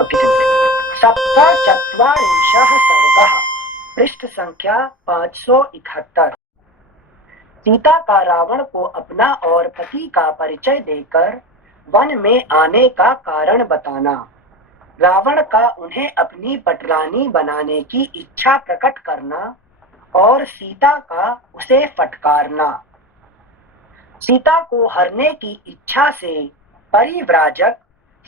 Okay Sanjay. सप्तचत्वारिंशः सर्गः। पृष्ठ संख्या 571। सीता का रावण को अपना और पति का परिचय देकर वन में आने का कारण बताना। रावण का उन्हें अपनी पटरानी बनाने की इच्छा प्रकट करना और सीता का उसे फटकारना। सीता को हरने की इच्छा से परिव्राजक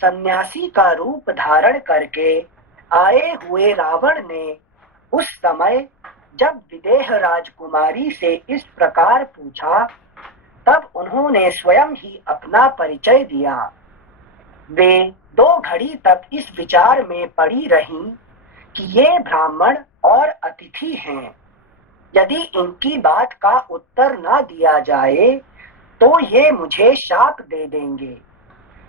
सन्यासी का रूप धारण करके आए हुए रावण ने उस समय जब विदेह राजकुमारी से इस प्रकार पूछा, तब उन्होंने स्वयं ही अपना परिचय दिया। वे 2 घड़ी तक इस विचार में पड़ी रहीं कि ये ब्राह्मण और अतिथि हैं। यदि इनकी बात का उत्तर न दिया जाए तो ये मुझे शाप दे देंगे।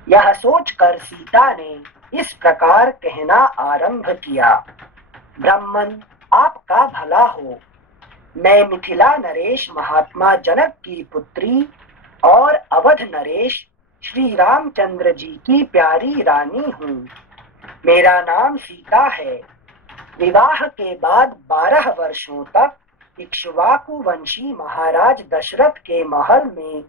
यह सोचकर सीता ने इस प्रकार कहना आरंभ किया। ब्राह्मण, आपका भला हो। मैं मिथिला नरेश महात्मा जनक की पुत्री और अवध नरेश श्री रामचंद्र जी की प्यारी रानी हूँ। मेरा नाम सीता है। विवाह के बाद 12 वर्षों तक इक्ष्वाकु वंशी महाराज दशरथ के महल में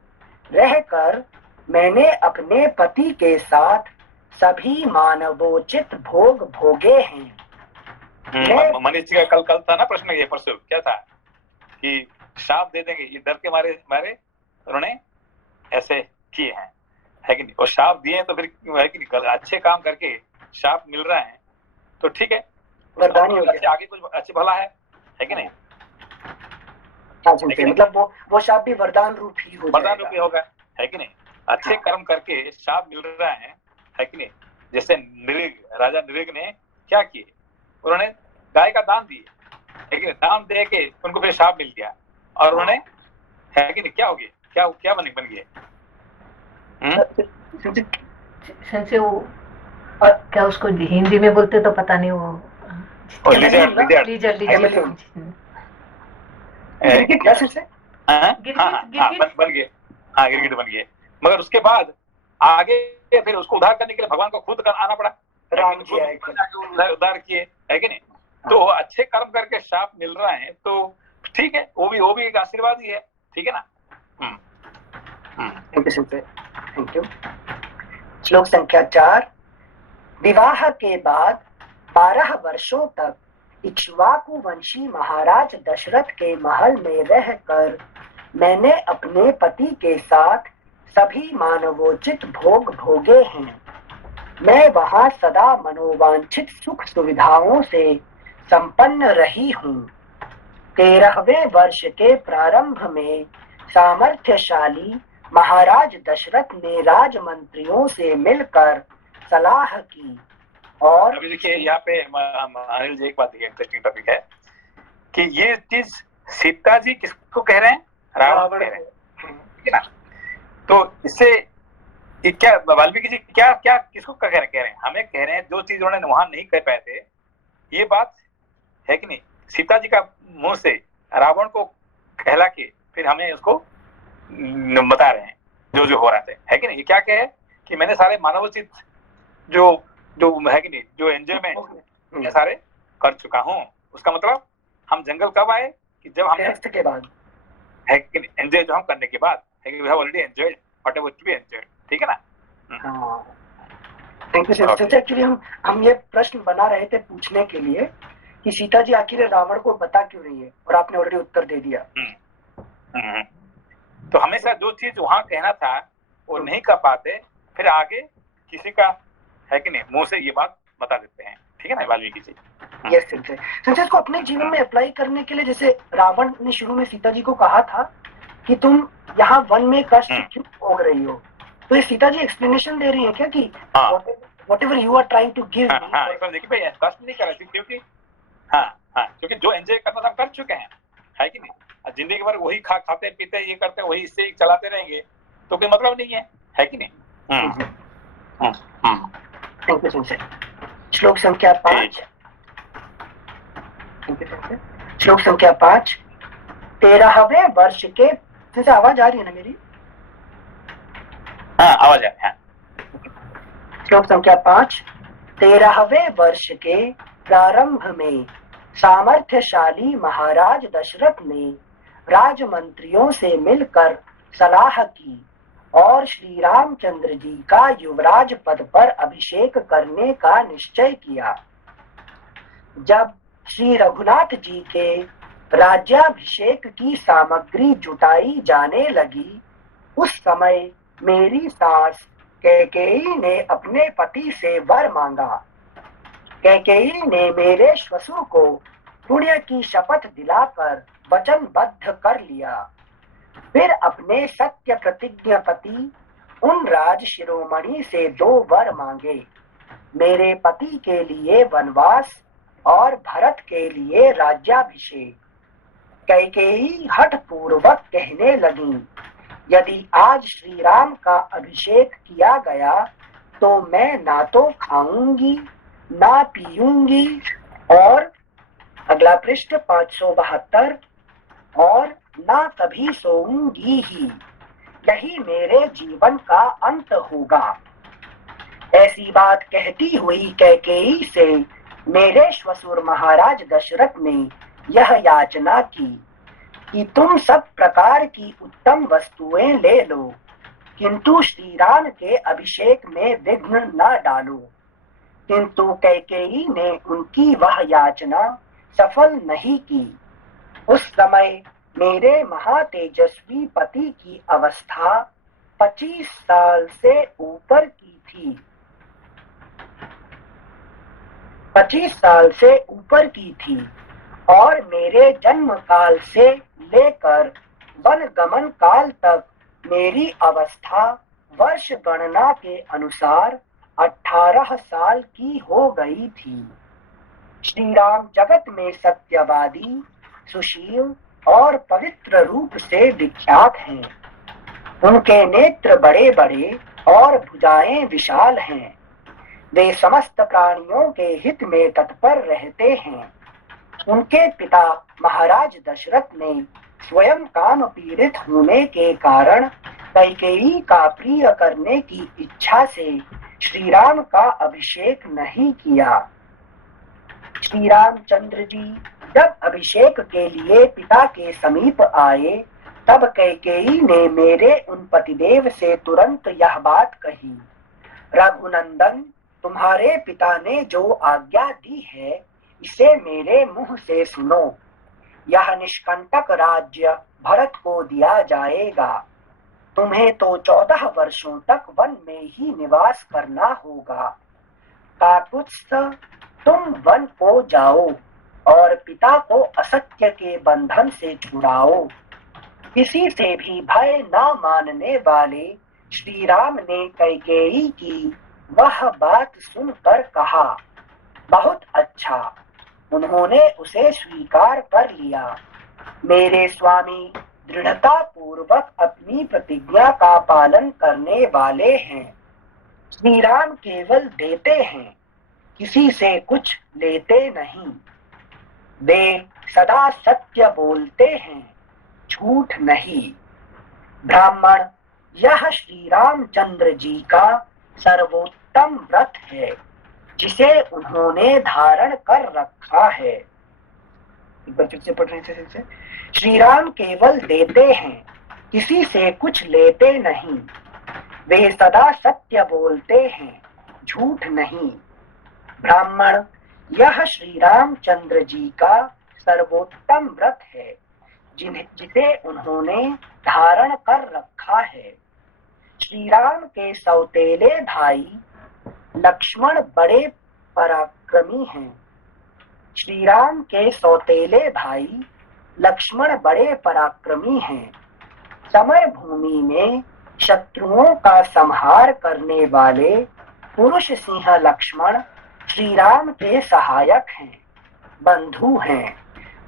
रहकर मैंने अपने पति के साथ सभी मानवोचित भोग भोगे हैं। मनीष जी का कल था ना प्रश्न, ये परसों क्या था कि शाप दे देंगे, ये डर के मारे मारे उन्होंने ऐसे किए हैं, है कि नहीं। और शाप दिए तो फिर है कि नहीं, अच्छे काम करके शाप मिल रहा है तो ठीक है, वरदान हो गया। आगे कुछ अच्छी भला है कि नहीं। हाँ जी, मतलब वो शाप भी वरदान रूप ही हो वरदान रूप ही होगा, है कि नहीं। अच्छे कर्म करके शाप मिल रहा है कि नहीं। जैसे नृग, राजा नृग ने क्या किए, उन्होंने गाय का दान दिए, लेकिन दान दे के उनको फिर शाप मिल गया और उन्होंने, है कि नहीं, क्या हो गया, क्या बन गए। संजय वो क्या उसको हिंदी में बोलते तो पता नहीं, वो गिरगिट बन गए। मगर उसके बाद आगे फिर उसको उद्धार करने के लिए भगवान को खुद आना पड़ा, उद्धार किए, है कि नहीं। तो अच्छे कर्म करके शाप मिल रहा है तो ठीक है, वो भी एक आशीर्वाद ही है, ठीक है ना। Thank you. श्लोक संख्या 4। विवाह के बाद 12 वर्षों तक इक्ष्वाकु वंशी महाराज दशरथ के महल में रहकर मैंने अपने पति के साथ सभी मानवोचित भोग भोगे हैं। मैं वहां सदा मनोवांछित सुख सुविधाओं से संपन्न रही हूँ। 13वें वर्ष के प्रारंभ में सामर्थ्यशाली महाराज दशरथ ने राजमंत्रियों से मिलकर सलाह की और अभी देखिए यहाँ पे अनिल जी एक बात देखिए, इंटरेस्टिंग टॉपिक है कि ये चीज सीता जी किसको कह रहे हैं, रावण कह रहे हैं, ठीक है ना। तो इससे क्या वाल्मीकि जी क्या किसको कह रहे हैं, हमें कह रहे हैं जो चीज उन्होंने वहां नहीं कह पाए थे, ये बात है कि नहीं। सीता जी का मुंह से रावण को कहला के फिर हमें उसको बता रहे हैं जो हो रहा है कि नहीं। ये क्या कहे कि मैंने सारे मानवोचित जो है कि नहीं, जो एंजॉयमेंट मैं सारे कर चुका हूँ। उसका मतलब हम जंगल कब आए कि जब हमने के बाद, है कि नहीं, एंजॉय जो हम करने के बाद है कि we have already enjoyed whatever to be enjoyed, ठीक है ना। Thank you sir. एक्चुअली हम ये प्रश्न बना रहे थे पूछने के लिए कि सीता जी आखिर रावण को बता क्यों रही है, और आपने ऑलरेडी उत्तर दे दिया। तो हमेशा जो चीज वहां कहना था वो नहीं कर पाते, फिर आगे किसी का है कि नहीं मुंह से ये बात बता देते हैं, ठीक है ना वाल्मीकि जी। यस संजय। संजय, इसको अपने जीवन में अप्लाई करने के लिए, जैसे रावण ने शुरू में सीता जी को कहा था कि तुम यहाँ वन में कष्ट क्यों भोग रही हो, तो ये सीता जी एक्सप्लेनेशन दे रही है क्या कि whatever you are trying to give me। देखिए भाई कष्ट नहीं कर रही, क्योंकि क्योंकि जो एंजॉय करना था कर चुके हैं, है कि नहीं। जिंदगी भर वही खाते पीते ये करते वही इससे चलाते रहेंगे तो कोई मतलब नहीं है कि नहीं। Thank you Sanjay. श्लोक संख्या 5। श्लोक संख्या 5। 13वें वर्ष के, जैसे आवाज आ रही है ना मेरी? आवाज आ रही है। श्लोक संख्या 5। 13वें वर्ष के प्रारंभ में सामर्थ्यशाली महाराज दशरथ ने राजमंत्रियों से मिलकर सलाह की और श्री रामचंद्र जी का युवराज पद पर अभिषेक करने का निश्चय किया। जब श्री रघुनाथ जी के राज्याभिषेक की सामग्री जुटाई जाने लगी, उस समय मेरी सास कैकेयी ने अपने पति से वर मांगा। कैकेयी ने मेरे श्वशुर को पुण्य की शपथ दिलाकर वचनबद्ध कर लिया। फिर अपने सत्य प्रतिज्ञा पति उन राज शिरोमणि से 2 वर मांगे, मेरे पति के लिए वनवास और भरत के लिए राज्याभिषेक। कैकेयी हठ पूर्वक कहने लगी, यदि आज श्री राम का अभिषेक किया गया तो मैं ना तो खाऊंगी ना पीऊंगी और अगला पृष्ठ 572 और ना कभी सोऊंगी ही, यही मेरे जीवन का अंत होगा। ऐसी बात कहती हुई कैकेयी से मेरे श्वशुर महाराज दशरथ ने यह याचना की कि तुम सब प्रकार की उत्तम वस्तुएं ले लो, किंतु श्री राम के अभिषेक में विघ्न न डालो। किंतु कैकेयी ने उनकी वह याचना सफल नहीं की। उस समय मेरे महातेजस्वी पति की अवस्था 25 साल से ऊपर की थी। 25 साल से ऊपर की थी और मेरे जन्म काल से लेकर वन गमन काल तक मेरी अवस्था वर्ष गणना के अनुसार 18 साल की हो गई थी। श्री राम जगत में सत्यवादी, सुशील और पवित्र रूप से विख्यात हैं। उनके नेत्र बड़े बड़े और भुजाएं विशाल हैं। वे समस्त प्राणियों के हित में तत्पर रहते हैं। उनके पिता महाराज दशरथ ने स्वयं काम पीड़ित होने के कारण कैकेयी का प्रिय करने की इच्छा से श्री राम का अभिषेक नहीं किया। श्री रामचंद्र जी जब अभिषेक के लिए पिता के समीप आए, तब कैकेयी ने मेरे उन पतिदेव से तुरंत यह बात कही, रघुनंदन, तुम्हारे पिता ने जो आज्ञा दी है इसे मेरे मुंह से सुनो। यह निष्कंटक राज्य भरत को दिया जाएगा। तुम्हें तो 14 वर्षों तक वन में ही निवास करना होगा। काकुत्स्थ, तुम वन को जाओ और पिता को असत्य के बंधन से छुड़ाओ। किसी से भी भय न मानने वाले श्री राम ने कैकेयी की वह बात सुनकर कहा, बहुत अच्छा। उन्होंने उसे स्वीकार कर लिया। मेरे स्वामी दृढ़ता पूर्वक अपनी प्रतिज्ञा का पालन करने वाले हैं। श्री राम केवल देते हैं, किसी से कुछ लेते नहीं। वे सदा सत्य बोलते हैं, झूठ नहीं। ब्राह्मण, यह श्री रामचंद्र जी का सर्वोत्तम व्रत है जिसे उन्होंने धारण कर रखा है। एक बार फिर से पढ़ रहे हैं। श्री राम केवल देते हैं, किसी से कुछ लेते नहीं। वे सदा सत्य बोलते हैं, झूठ नहीं। ब्राह्मण, यह श्री रामचंद्र जी का सर्वोत्तम व्रत है जिसे उन्होंने धारण कर रखा है। श्री राम के सौतेले भाई लक्ष्मण बड़े पराक्रमी हैं। श्री राम के सौतेले भाई लक्ष्मण बड़े पराक्रमी हैं। समय भूमि में शत्रुओं का संहार करने वाले पुरुष सिंह लक्ष्मण श्री राम के सहायक हैं, बंधु हैं,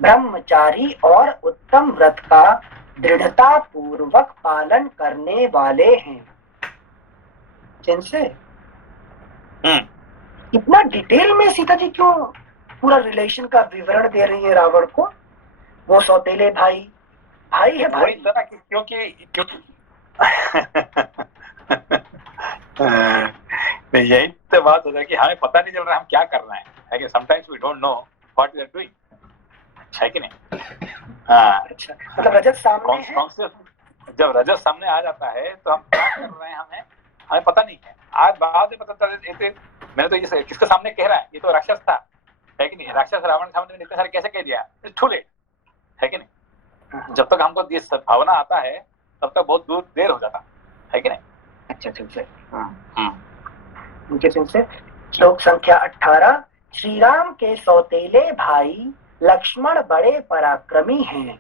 ब्रह्मचारी और उत्तम व्रत का दृढ़ता पूर्वक पालन करने वाले हैं। जिनसे इतना डिटेल में सीता जी क्यों पूरा रिलेशन का विवरण दे रही है रावण को? वो सौतेले भाई है भाई। तो ना क्योंकि तो यही तो बात होता है कि हमें पता नहीं चल रहा हम क्या कर रहे हैं कि sometimes we don't know what we are doing, है कि नहीं? हाँ, अच्छा, मतलब रजत सामने है, कॉन्शियस जब रजत सामने आ जाता है तो हम क्या कर रहे हैं हमें पता नहीं है। आज बाद में पता चला, मैंने तो ये किसके सामने कह रहा है, ये तो राक्षस था, है कि नहीं? राक्षस रावण सामने मैंने इतने सारे कैसे कह दिया, टू लेट, है कि नहीं? जब तक हमको ये सद्भावना आता है तब तक बहुत दूर देर हो जाता है कि नहीं? अच्छा ठीक है। से श्लोक संख्या 18। श्री राम के सौतेले भाई लक्ष्मण बड़े पराक्रमी हैं।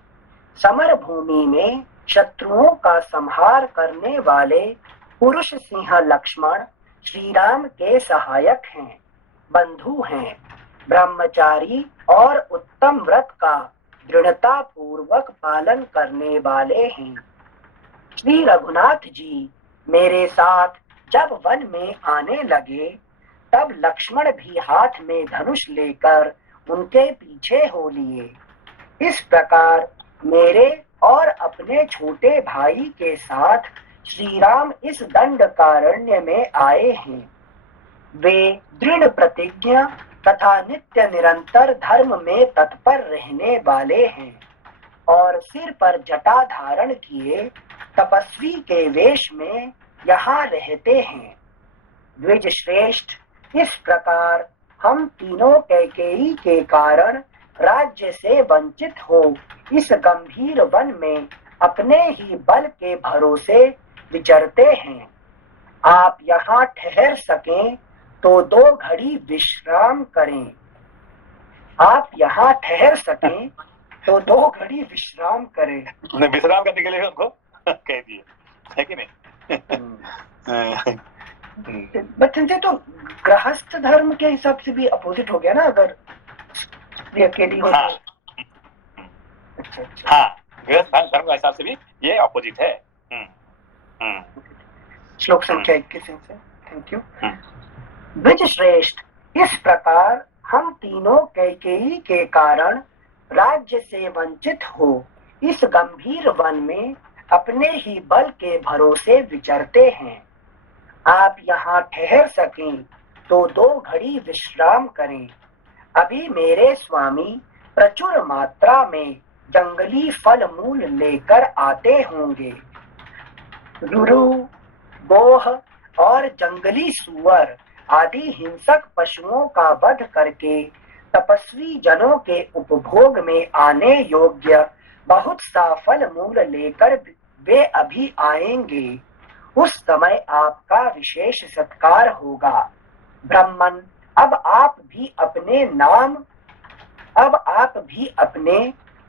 समर भूमि में शत्रुओं का संहार करने वाले पुरुष सिंह लक्ष्मण श्री राम के सहायक हैं, बंधु हैं, ब्रह्मचारी और उत्तम व्रत का दृढ़ता पूर्वक पालन करने वाले हैं। श्री रघुनाथ जी मेरे साथ जब वन में आने लगे तब लक्ष्मण भी हाथ में धनुष लेकर उनके पीछे हो लिए। इस प्रकार मेरे और अपने छोटे भाई के साथ श्री राम इस दंडकारण्य में आए हैं। वे दृढ़ प्रतिज्ञा तथा नित्य निरंतर धर्म में तत्पर रहने वाले हैं और सिर पर जटा धारण किए तपस्वी के वेश में यहाँ रहते हैं। द्विज श्रेष्ठ, इस प्रकार हम तीनों कैकेयी के कारण राज्य से वंचित हो इस गंभीर वन में अपने ही बल के भरोसे विचरते हैं। आप यहाँ ठहर सकें तो 2 घड़ी विश्राम करें। आप यहाँ ठहर सकें तो 2 घड़ी विश्राम करें। विश्राम करने के लिए उनको कह दिए, है कि नहीं? बच्चन से तो गृहस्थ धर्म के हिसाब से भी अपोजिट हो गया ना, अगर अकेली हो हाँ, तो। अच्छा अच्छा, हाँ, गृहस्थ धर्म के हिसाब से भी ये अपोजिट है। श्लोक संख्या 21 से। Thank you. द्विज श्रेष्ठ, इस प्रकार हम तीनों कैकेयी के कारण राज्य से वंचित हो इस गंभीर वन में अपने ही बल के भरोसे विचरते हैं। आप यहाँ ठहर सकें तो 2 घड़ी विश्राम करें। अभी मेरे स्वामी प्रचुर मात्रा में जंगली फल मूल लेकर आते होंगे। रुरु, गोह और जंगली सुअर आदि हिंसक पशुओं का वध करके तपस्वी जनों के उपभोग में आने योग्य बहुत सा फल मूल लेकर वे अभी आएंगे। उस समय आपका विशेष सत्कार होगा। ब्राह्मण, अब आप भी अपने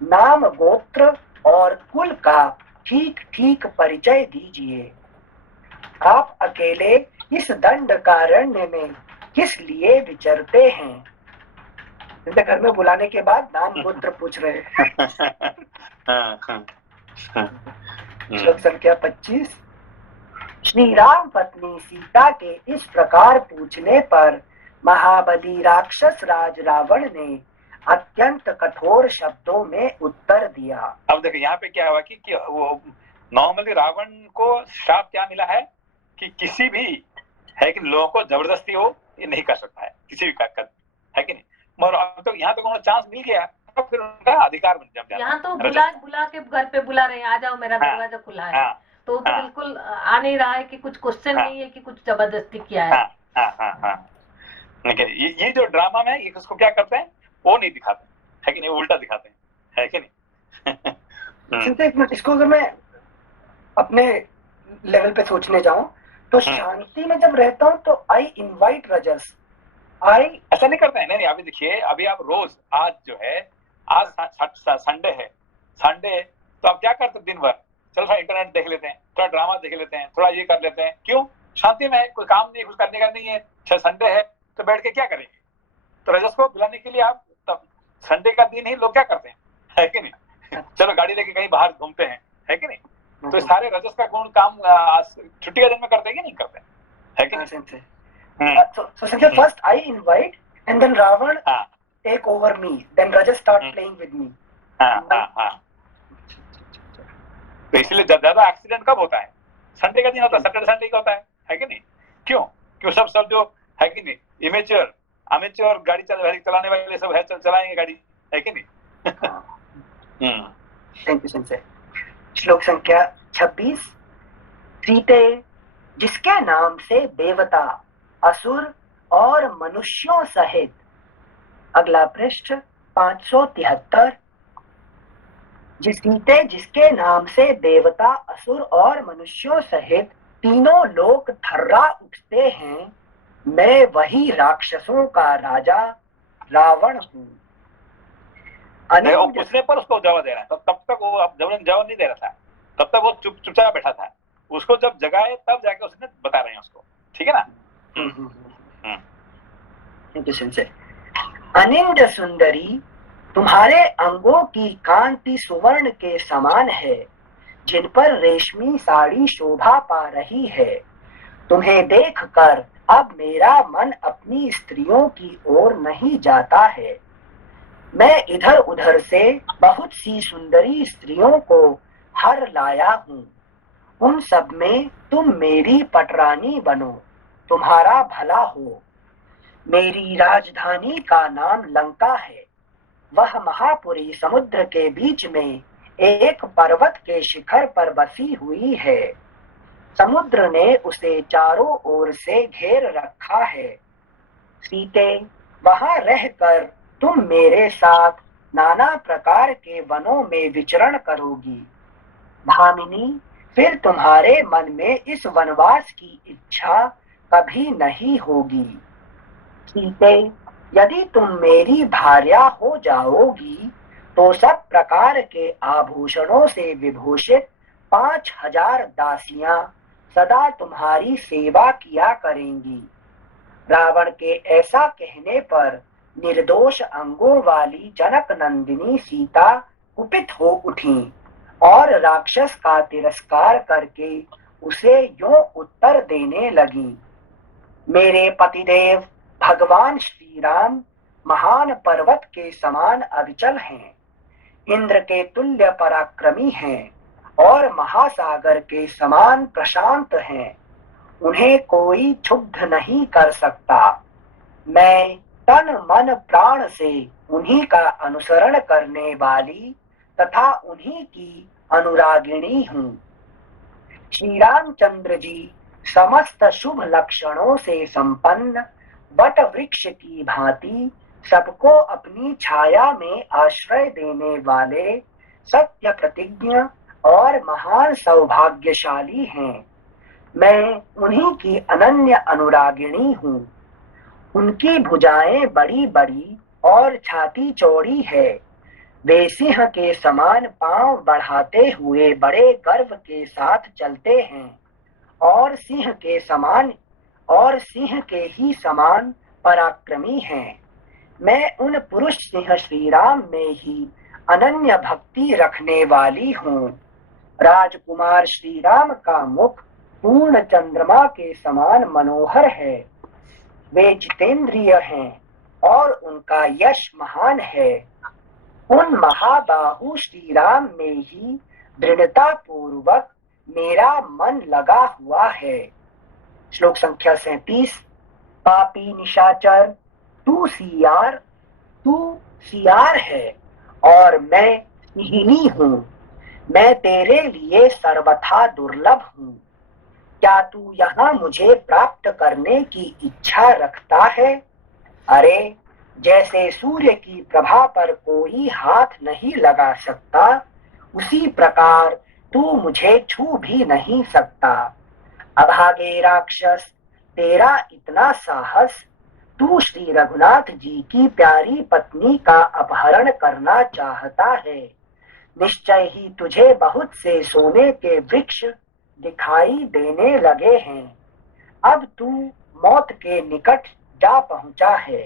नाम गोत्र और कुल का ठीक ठीक परिचय दीजिए। आप अकेले इस दंडकारण्य में किस लिए विचरते हैं? घर में बुलाने के बाद नाम गोत्र पूछ रहे हैं। श्लोक संख्या 25। श्री राम पत्नी सीता के इस प्रकार पूछने पर महाबली राक्षस राज रावण ने अत्यंत कठोर शब्दों में उत्तर दिया। अब देखो यहाँ पे क्या हुआ कि वो नॉर्मली रावण को श्राप क्या मिला है कि किसी भी है कि लोगों को जबरदस्ती हो ये नहीं कर सकता है, किसी भी कर, है कि नहीं? मगर अब तो यहाँ तो उन्हें चांस मिल गया तो फिर उनका अधिकार बन जाता। यहाँ तो बुला के घर पे बुला रहे हैं, आ जाओ मेरा दरवाजा खुला है। तो बिल्कुल आ नहीं रहा है कि कुछ क्वेश्चन नहीं है कि कुछ जबरदस्ती किया है। लेकिन ये जो ड्रामा में ये उसको क्या करते हैं वो नहीं दिखाते, है कि नहीं? उल्टा दिखाते हैं, है कि नहीं? इसको अगर मैं अपने लेवल पे सोचने जाऊं तो शांति में जब रहता हूं तो आई इनवाइट रजस, ऐसा नहीं करते हैं। नहीं, अभी देखिए, अभी आप रोज आज जो है आज संडे है, संडे तो आप क्या करते दिन भर? चलो थोड़ा इंटरनेट देख लेते हैं, थोड़ा ड्रामा देख लेते हैं, थोड़ा ये कर लेते हैं। क्यों? शांति में है, कोई काम नहीं, कुछ करने का नहीं है, संडे है तो बैठ के क्या करेंगे? तो रजस को बुलाने के लिए आप तब संडे का दिन ही लोग क्या करते हैं, है कि नहीं? चलो गाड़ी लेके कहीं बाहर घूमते हैं, है कि नहीं? तो सारे रजस का गुण काम छुट्टी का दिन में करते हैं कि नहीं करते, है कि नहीं? So first I invite and then Ravan take over me, then Rajas start playing with me. तो इसलिए ज्यादा एक्सीडेंट कब होता है? संडे का दिन होता है, सैटरडे संडे का होता है कि नहीं? क्यों? कि वो सब जो है कि नहीं, इमेच्योर अमेच्योर गाड़ी चलाने वाले सब है, चलाएंगे गाड़ी, है कि नहीं। Thank you Sanjay. श्लोक संख्या 26। सीते, जिसके नाम से देवता, असुर और मनुष्यों सहित, अगला पृष्ठ 573। सीते, जिसके नाम से देवता, असुर और मनुष्यों सहित तीनों लोग थर्रा उठते हैं, मैं वही राक्षसों का राजा रावण हूँ। पूछने पर उसको जवाब दे रहा है, तब तक वो जवाब नहीं दे रहा था, तब तक वो चुपचाप बैठा था। उसको जब जगाए तब जाके उसने बता रहे हैं उसको, ठीक है ना। अनिंद सुंदरी, तुम्हारे अंगों की कांति सुवर्ण के समान है, जिन पर रेशमी साड़ी शोभा पा रही है। तुम्हें देखकर अब मेरा मन अपनी स्त्रियों की ओर नहीं जाता है। मैं इधर उधर से बहुत सी सुंदरी स्त्रियों को हर लाया हूँ। उन सब में तुम मेरी पटरानी बनो, तुम्हारा भला हो। मेरी राजधानी का नाम लंका है। वह महापुरी समुद्र के बीच में एक पर्वत के शिखर पर बसी हुई है। समुद्र ने उसे चारों ओर से घेर रखा है। सीते, वहां रहकर तुम मेरे साथ नाना प्रकार के वनों में विचरण करोगी। भामिनी, फिर तुम्हारे मन में इस वनवास की इच्छा कभी नहीं होगी। सीते, यदि तुम मेरी भार्या हो जाओगी तो सब प्रकार के आभूषणों से विभूषित 5000 दासियां सदा तुम्हारी सेवा किया करेंगी। रावण के ऐसा कहने पर निर्दोष अंगों वाली जनक नंदिनी सीता कुपित हो उठी और राक्षस का तिरस्कार करके उसे यूं उत्तर देने लगी। मेरे पतिदेव भगवान श्री राम महान पर्वत के समान अविचल हैं, इंद्र के तुल्य पराक्रमी हैं और महासागर के समान प्रशांत हैं। उन्हें कोई क्षुब्ध नहीं कर सकता। मैं तन मन प्राण से उन्हीं का अनुसरण करने वाली तथा उन्हीं की अनुरागिणी हूँ। श्री रामचंद्र जी समस्त शुभ लक्षणों से संपन्न वट वृक्ष की भांति सबको अपनी छाया में आश्रय देने वाले सत्य प्रतिज्ञ और महान सौभाग्यशाली हैं। मैं उन्हीं की अनन्य अनुरागिणी हूँ। उनकी भुजाएं बड़ी बड़ी और छाती चौड़ी है। वे सिंह के समान पांव बढ़ाते हुए बड़े गर्व के साथ चलते हैं और सिंह के ही समान पराक्रमी हैं। मैं उन पुरुष सिंह श्री राम में ही अनन्य भक्ति रखने वाली हूँ। राजकुमार श्री राम का मुख पूर्ण चंद्रमा के समान मनोहर है। वे जितेंद्रिय हैं और उनका यश महान है। उन महाबाहु श्री राम में ही दृढ़ता पूर्वक मेरा मन लगा हुआ है। श्लोक संख्या 37। पापी निशाचर, तू सियार है और मैं सिंहिनी हूँ। मैं तेरे लिए सर्वथा दुर्लभ हूँ। क्या तू यहाँ मुझे प्राप्त करने की इच्छा रखता है? अरे, जैसे सूर्य की प्रभा पर कोई हाथ नहीं लगा सकता, उसी प्रकार तू मुझे छू भी नहीं सकता। अभागे राक्षस, तेरा इतना साहस! तू श्री रघुनाथ जी की प्यारी पत्नी का अपहरण करना चाहता है। निश्चय ही तुझे बहुत से सोने के वृक्ष दिखाई देने लगे हैं। अब तू मौत के निकट जा पहुंचा है।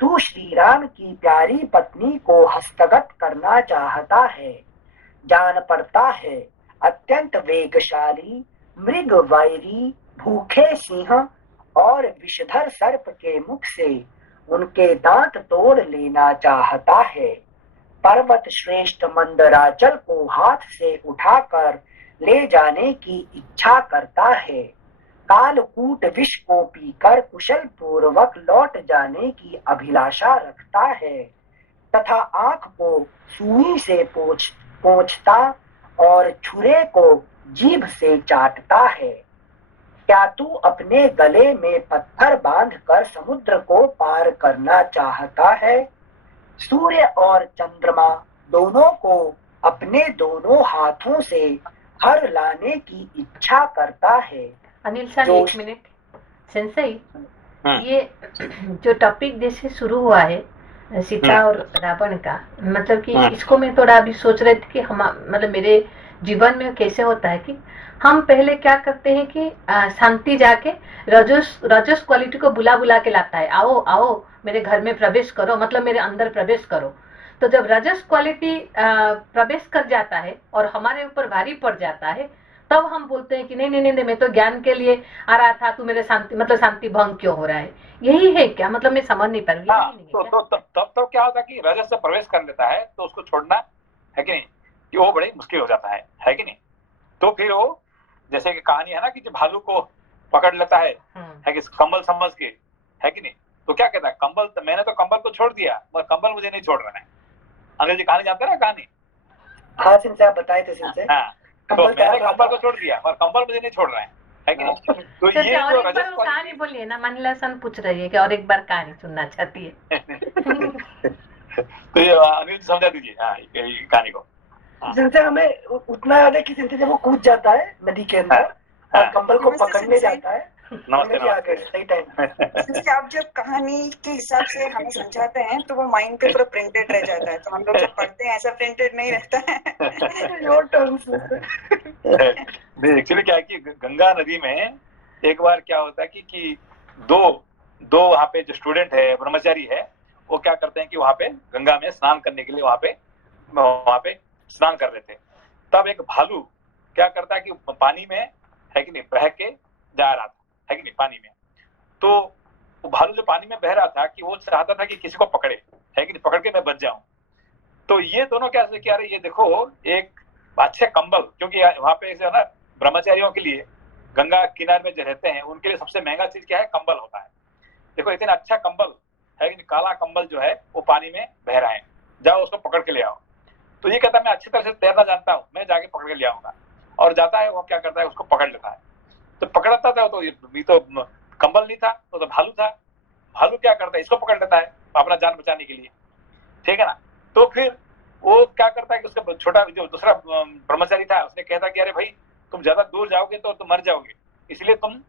तू श्री राम की प्यारी पत्नी को हस्तगत करना चाहता है। जान पड़ता है अत्यंत वेगशाली मृग वैरी भूखे सिंह और विषधर सर्प के मुख से उनके दांत तोड़ लेना चाहता है। पर्वत श्रेष्ठ मंदराचल को हाथ से उठाकर ले जाने की इच्छा करता है। कालकूट विष को पीकर कुशल पूर्वक लौट जाने की अभिलाषा रखता है तथा आंख को सुई से पोंछता और छुरे को जीभ से चाटता है। क्या तू अपने गले में पत्थर बांधकर समुद्र को पार करना चाहता है? सूर्य और चंद्रमा दोनों को अपने दोनों हाथों से हर लाने की इच्छा करता है। अनिल सर, एक मिनट। सेंसेई, ये जो टॉपिक जैसे शुरू हुआ है सीता और रावण का, मतलब कि इसको मैं थोड़ा अभी सोच रही थी कि हम, मतलब मेरे जीवन में कैसे होता है कि हम पहले क्या करते हैं कि शांति जाके रजस क्वालिटी को बुला बुला के लाता है, आओ आओ मेरे घर में प्रवेश करो, मतलब मेरे अंदर प्रवेश करो। तो जब रजस क्वालिटी प्रवेश कर जाता है और हमारे ऊपर भारी पड़ जाता है, तब हम बोलते हैं कि नहीं नहीं नहीं, मैं तो ज्ञान के लिए आ रहा था, तू मेरे शांति, मतलब शांति भंग क्यों हो रहा है? यही है क्या? मतलब मैं समझ नहीं पा रही। हाँ, तो क्या होता है कि रजस से प्रवेश कर लेता है तो उसको छोड़ना है कि नहीं, कि वो बड़ी मुश्किल हो जाता है कि नहीं। तो फिर वो, जैसे कि कहानी है ना कि जो भालू को पकड़ लेता है कि कंबल समझ के, है कि नहीं, तो क्या कहता है, कंबल, तो मैंने तो कंबल को छोड़ दिया मगर कंबल मुझे नहीं छोड़ रहा है। अंग्रेजी कहानी जानते हैं ना, कहानी? हाँ सिंसे, आप बताए थे सिंसे। हाँ, तो मैंने कंबल को छोड़ दिया मगर कंबल मुझे नहीं छोड़ रहा है कि नहीं। तो ये जो रजस कहानी बोलिए ना, मनलसन पूछ रही है कि और एक बार कहानी सुनना चाहती है। तो ये अनिल समझा दीजिए कहानी को। सिंसे हमें उतना याद है कि सिंसे जब वो कूद जाता है नदी के अंदर और कंबल को पकड़ने जाता है, सही टाइम। आप जब कहानी के हिसाब से हमें समझाते हैं तो वो माइंड पे पूरा प्रिंटेड रह जाता है, तो हम लोग जब पढ़ते हैं ऐसा प्रिंटेड नहीं रहता है। Your turn. एक्चुअली क्या है कि गंगा नदी में एक बार क्या होता है कि दो वहाँ पे जो स्टूडेंट है, ब्रह्मचारी है, वो क्या करते हैं कि वहाँ पे गंगा में स्नान करने के लिए वहाँ पे स्नान कर रहे थे। तब एक भालू क्या करता है कि पानी में, है कि नहीं, बह के जा रहा था, है कि नहीं, पानी में। तो वो भालू जो पानी में बह रहा था कि वो चाहता था कि किसी को पकड़े, है कि नहीं, पकड़ के मैं बच जाऊं। तो ये दोनों क्या किया, ये देखो एक अच्छे कंबल, क्योंकि वहां पे जो है ना ब्रह्मचारियों के लिए, गंगा किनारे में जो रहते हैं उनके लिए सबसे महंगा चीज क्या है, कंबल होता है। देखो इतना अच्छा कंबल है कि काला कंबल जो है वो पानी में बह रहा है, जाओ उसको पकड़ के ले आओ। तो ये कहता है मैं अच्छी तरह से तैरना जानता हूँ, मैं जाके पकड़ के ले आऊंगा। और जाता है, वो क्या करता है, उसको पकड़ लेता है। तो पकड़ता था तो ये तो कंबल नहीं था, तो भालू था। भालू क्या करता है, इसको पकड़ लेता है अपना जान बचाने के लिए, ठीक है ना। तो फिर वो क्या करता है कि उसका छोटा जो दूसरा ब्रह्मचारी था, उसने कहता कि अरे भाई तुम ज्यादा दूर जाओगे तो तुम मर जाओगे, इसलिए तुम,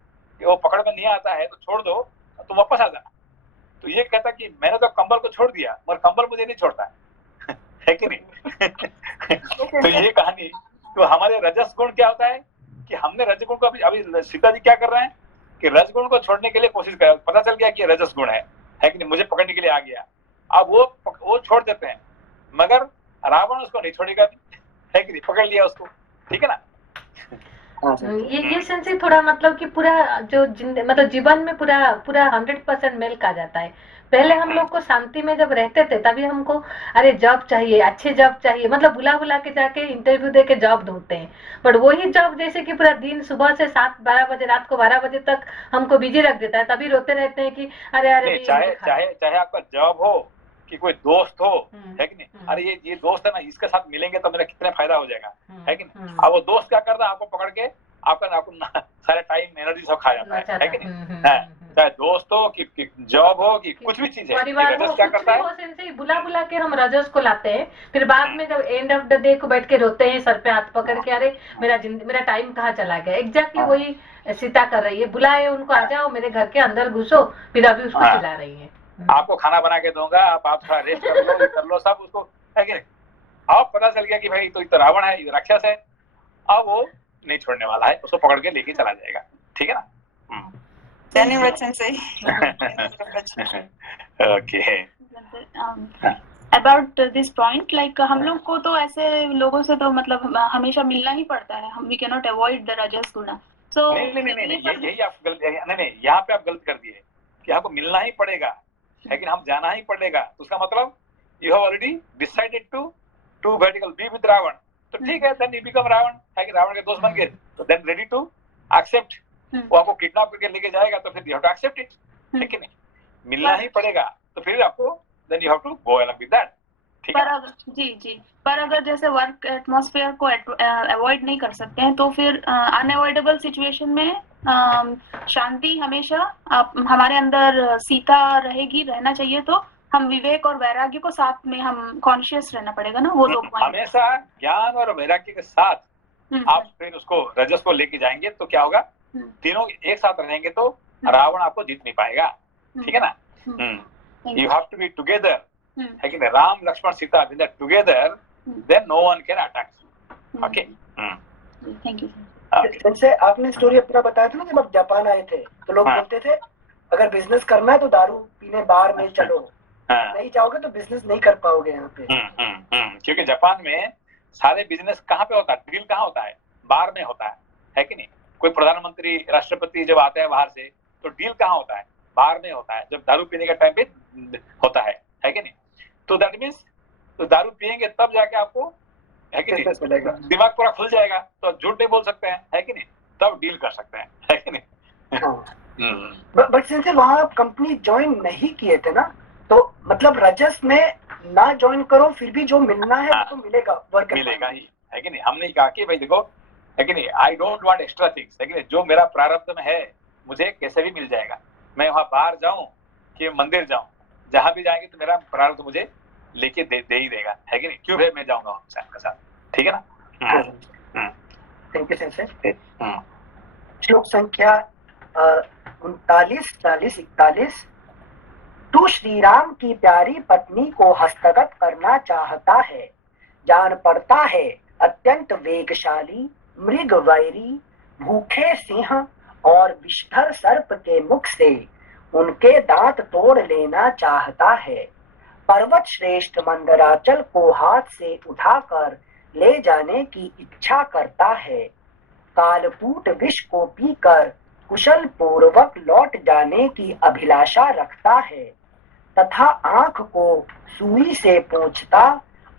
वो पकड़ में नहीं आता है तो छोड़ दो, तुम वापस आ जाना। तो ये कहता कि मैंने तो कंबल को छोड़ दिया मगर कंबल मुझे नहीं छोड़ता है कि नहीं। तो ये कहानी, तो हमारे रजस गुण क्या होता है कि हमने रजगुण को अभी सीता जी क्या कर रहे हैं कि रजगुण को छोड़ने के लिए कोशिश कर, पता चल गया कि रजस गुण है कि नहीं, मुझे पकड़ने के लिए आ गया। अब वो छोड़ देते हैं, मगर रावण उसको नहीं छोड़ेगा भी, है कि नहीं, पकड़ लिया उसको, ठीक है ना। ये सेंस थोड़ा मतलब कि पूरा जो मतलब जीवन में पूरा 100% मेल खा जाता है। पहले हम लोग को शांति में जब रहते थे तभी हमको अरे जॉब चाहिए, अच्छे जॉब चाहिए, मतलब बुला बुला के जाके इंटरव्यू दे के जॉब ढूंढते हैं। बट वही जॉब जैसे कि पूरा दिन सुबह से 7-12 बजे, रात को 12 बजे तक हमको बिजी रख देता है, तभी रोते रहते हैं कि अरे अरे चाहे आपका जॉब हो कि कोई दोस्त हो, है कि नहीं, अरे ये दोस्त है ना, इसके साथ मिलेंगे तो मेरा कितना फायदा हो जाएगा, है कि नहीं। अब वो दोस्त क्या करता है, आपको पकड़ के आपको सारे टाइम एनर्जी सब खा जाता है कि नहीं। चाहे दोस्त हो कि जॉब हो कि कुछ भी चीज है, रजस क्या करता है, बुला बुला के हम रजस को लाते हैं। फिर बाद में जब एंड ऑफ द डे को बैठ के रोते हैं, सर पे हाथ पकड़ के, अरे मेरा टाइम कहाँ चला गया। एग्जैक्टली वही सीता कर रही है, बुलाए उनको, आ जाओ मेरे घर के अंदर घुसो, फिर अभी उसको चिल्ला रही है, आपको खाना बना के दूंगा, आप थोड़ा रेस्ट कर लो सब उसको, है कि नहीं। अब पता चल गया कि भाई तो रावण है, राक्षस है, अब वो नहीं छोड़ने वाला है, उसको पकड़ के लेके चला जाएगा, ठीक है ना। धन्यवाद Sensei. Okay, about this point, like हम लोग को तो ऐसे लोगों से तो मतलब हमेशा मिलना ही पड़ता है, हम वी कैन नॉट अवॉइड द रजस गुण। सो यही आप गलती, नहीं यहाँ पे आप गलत कर दिए कि आपको मिलना ही पड़ेगा, लेकिन हम जाना ही पड़ेगा। तो उसका मतलब you have already decided to vertical be with Ravan, तो ठीक है, देन यू बिकम रावण, है कि रावण के दोस्त बन गए, तो देन रेडी टू एक्सेप्ट वो आपको किडनैप करके लेके जाएगा तो फिर you have to accept it, है कि नहीं? मिलना ही पड़ेगा तो फिर आपको then you have to go along with that, ठीक है? पर अगर जी पर अगर जैसे वर्क एटमॉस्फेयर को अवॉइड नहीं कर सकते हैं तो फिर अनअवॉइडेबल सिचुएशन में शांति हमेशा हमारे अंदर सीता रहेगी, रहना चाहिए, तो हम विवेक और वैराग्य को साथ में हम कॉन्शियस रहना पड़ेगा ना, वो दो पॉइंट हमेशा ज्ञान और वैराग्य के साथ आप फिर उसको रजस को लेके जाएंगे तो क्या होगा, तीनों एक साथ रहेंगे तो रावण आपको जीत नहीं पाएगा, ठीक है ना? You have to be together, है कि नहीं? Ram Lakshman Sita with together then no one can attack. Okay, thank you. जैसे आपने स्टोरी अपना बताया था ना, जब आप जापान आए थे तो लोग बोलते थे अगर बिजनेस करना है तो दारू पीने बार में चलो, नहीं जाओगे तो बिजनेस नहीं कर पाओगे यहाँ पे। क्योंकि जापान में सारे बिजनेस कहाँ पे होता है, डील कहाँ होता है, बार में होता है कि नहीं? कोई प्रधानमंत्री राष्ट्रपति जब आते हैं बाहर से तो डील कहाँ होता है, बार में होता है, जब दारू पीने का टाइम पे होता है कि नहीं? तो दैट मीन्स तो दारू पियेंगे तब जाके आपको, है कि नहीं, दिमाग पूरा खुल जाएगा, तो झूठ नहीं बोल सकते हैं, है कि नहीं? तब डील कर सकते हैं, है कि नहीं? बट सिंस वहाँ कंपनी ज्वाइन नहीं किए थे ना, तो मतलब रजस में ना ज्वाइन करो फिर भी जो मिलना है वो तो मिलेगा, वर्क मिलेगा ही, है कि नहीं? हमने कहा कि भाई देखो, है कि नहीं, I don't want extra things, है कि नहीं? जो मेरा प्रारब्ध में है मुझे कैसे भी मिल जाएगा, मैं वहां बाहर जाऊं कि मंदिर जाऊं, जहां भी जाएंगे तो मेरा प्रारब्ध मुझे लेके दे ही देगा, है कि नहीं? क्यों भाई मैं जाऊंगा उनके साथ, ठीक है ना? Thank you sensor. श्लोक संख्या 39, 40, 41। तू श्री राम की प्यारी पत्नी को हस्तगत करना चाहता है, जान पड़ता है अत्यंत वेगशाली मृग वैरी भूखे सिंह और विषधर सर्प के मुख से उनके दांत तोड़ लेना चाहता है। पर्वत श्रेष्ठ मंदराचल को हाथ से उठाकर ले जाने की इच्छा करता है। कालपूट विष को पीकर कुशल पूर्वक लौट जाने की अभिलाषा रखता है तथा आंख को सुई से पोंछता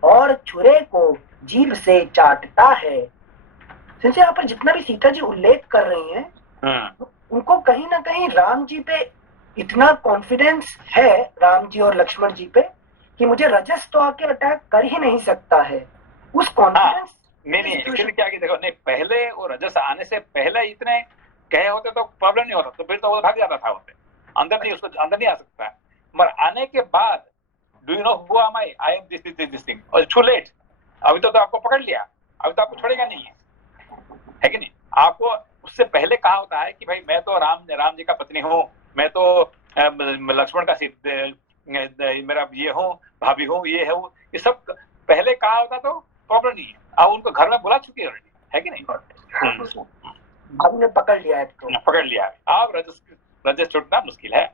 और छुरे को जीभ से चाटता है। जैसे यहाँ पर जितना भी सीता जी उल्लेख कर रही हैं, उनको कहीं ना कहीं राम जी पे इतना कॉन्फिडेंस है, राम जी और लक्ष्मण जी पे, कि मुझे रजस तो आके अटैक कर ही नहीं सकता है। उस कॉन्फिडेंस नहीं एक्चुअली क्या कि देखो, नहीं पहले वो रजस आने से पहले इतने कहे होते तो प्रॉब्लम नहीं होता, तो फिर तो वो भाग जाता था, उससे अंदर नहीं, उसको अंदर नहीं आ सकता है। मगर आने के बाद do you know who am I am this thing, और टू लेट, अभी तो आपको पकड़ लिया, अभी तो आपको छोड़ेगा नहीं है कि नहीं? आपको उससे पहले कहा होता है कि भाई मैं तो राम जी का पत्नी हूँ, मैं तो लक्ष्मण का मेरा ये हूँ, भाभी हूँ, ये है वो, ये सब पहले कहा होता तो प्रॉब्लम नहीं है। अब उनको घर में बुला चुकी है कि नहीं? अब उन्हें पकड़ लिया है, तो पकड़ लिया है, अब रजस छूटना मुश्किल है।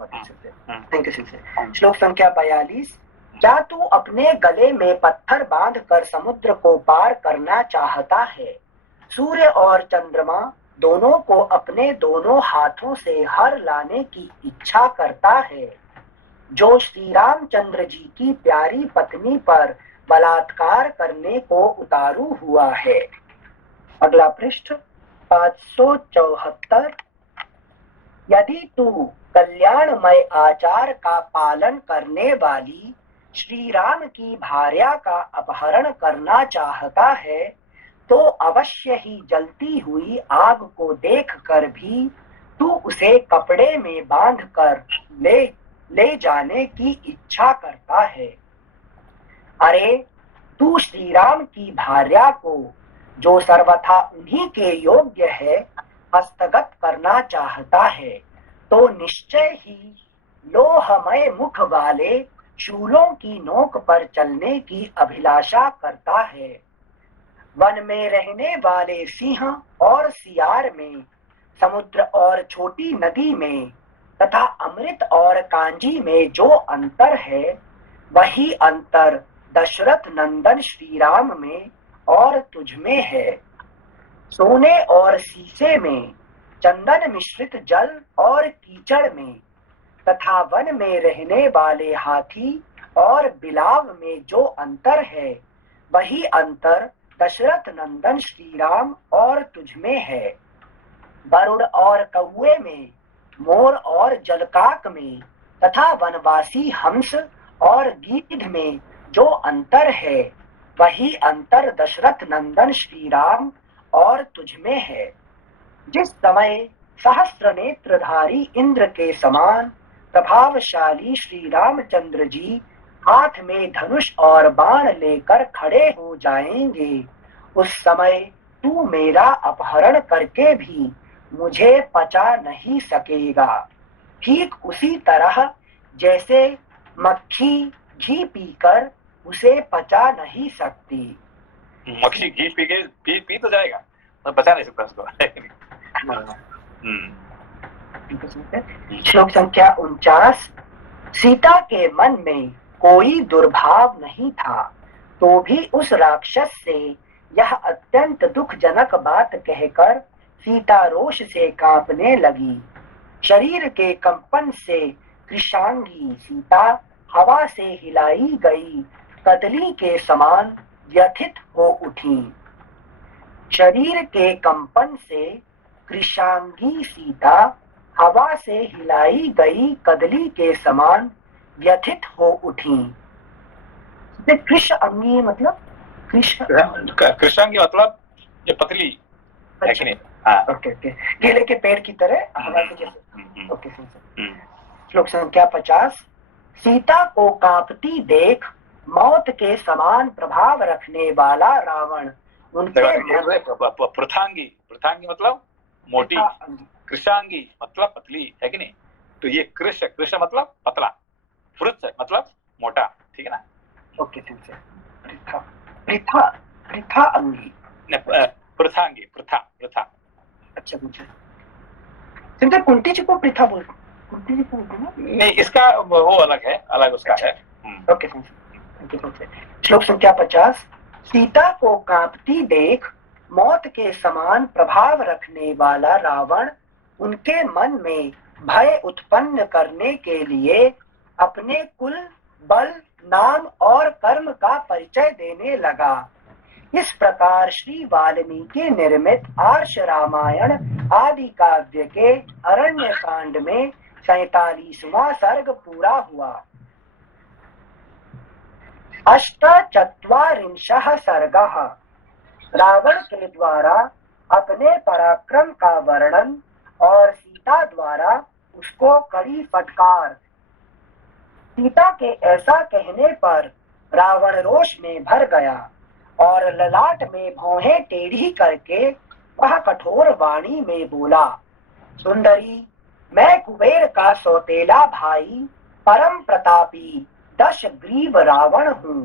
Thank you sir. श्लोक संख्या 42। क्या तू अपने गले में पत्थर बांधकर समुद्र को पार करना चाहता है? सूर्य और चंद्रमा दोनों को अपने दोनों हाथों से हर लाने की इच्छा करता है, जो श्री रामचंद्र जी की प्यारी पत्नी पर बलात्कार करने को उतारू हुआ है। अगला पृष्ठ 574। यदि तू कल्याणमय आचार का पालन करने वाली श्री राम की भार्या का अपहरण करना चाहता है तो अवश्य ही जलती हुई आग को देखकर भी तू उसे कपड़े में बांधकर ले जाने की इच्छा करता है। अरे तू श्री राम की भार्या को, जो सर्वथा उन्हीं के योग्य है, हस्तगत करना चाहता है तो निश्चय ही लोहमय मुख वाले शूलों की नोक पर चलने की अभिलाषा करता है। वन में रहने वाले सिंह और सियार में, समुद्र और छोटी नदी में तथा अमृत और कांजी में जो अंतर है, वही अंतर दशरथ नंदन श्री राम में और तुझ में है। सोने और शीशे में, चंदन मिश्रित जल और कीचड़ में तथा वन में रहने वाले हाथी और बिलाव में जो अंतर है, वही अंतर दशरथ नंदन श्री राम और तुझ में है। गरुड़ और कौए में, मोर और जलकाक में तथा वनवासी हंस और गीध में जो अंतर है, वही अंतर दशरथ नंदन श्री राम और तुझ में है। जिस समय सहस्त्र नेत्रधारी इंद्र के समान प्रभावशाली श्री रामचंद्र जी हाथ में धनुष और बाण लेकर खड़े हो जाएंगे, उस समय तू मेरा अपहरण करके भी मुझे पचा नहीं सकेगा। ठीक उसी तरह जैसे मक्खी घी पीकर उसे पचा नहीं सकती। मक्खी घी पी तो जाएगा, पर बचा नहीं सकता उसको। श्लोक संख्या 49। सीता के मन में कोई दुर्भाव नहीं था, तो भी उस राक्षस से यह अत्यंत दुखजनक बात कहकर सीता रोष से कांपने लगी। शरीर के कंपन से कृशांगी सीता हवा से हिलाई गई कदली के समान व्यथित हो उठी। शरीर के कंपन से कृशांगी सीता हवा से हिलाई गई कदली के समान व्यथित हो उठी। कृष अंगी मतलब कृष्णांगी मतलब जो पतली है कि नहीं? हाँ। ओके ओके, केले के पेड़ की तरह हवा से जैसे। ओके, श्लोक संख्या 50। सीता को कांपती देख मौत के समान प्रभाव रखने वाला रावण उनके पृथांगी मतलब मोटी, कृषांगी मतलब पतली है कि नहीं? तो ये कृष मतलब पतला, पृथ मतलब मोटा, ठीक है ना? ओके, ठीक है। पृथा अंगी, पृथांगी, पृथा। अच्छा, सिंधु कुंती जी को पृथा बोलते, कुंती जी को ना? नहीं, इसका वो अलग है, अलग उसका है। ओके, श्लोक संख्या 50। सीता को कांपती देख मौत के समान प्रभाव रखने वाला रावण उनके मन में भय उत्पन्न करने के लिए अपने कुल, बल, नाम और कर्म का परिचय देने लगा। इस प्रकार श्री वाल्मीकि निर्मित आर्ष रामायण आदि काव्य के अरण्य कांड में 47वां सर्ग पूरा हुआ। अष्टचत्वारिंशः सर्गः। रावण के द्वारा अपने पराक्रम का वर्णन और सीता द्वारा उसको कड़ी फटकार। सीता के ऐसा कहने पर रावण रोष में भर गया और ललाट में भौहें टेढ़ी करके वह कठोर वाणी में बोला, सुंदरी, मैं कुबेर का सौतेला भाई परम प्रतापी दशग्रीव रावण हूँ।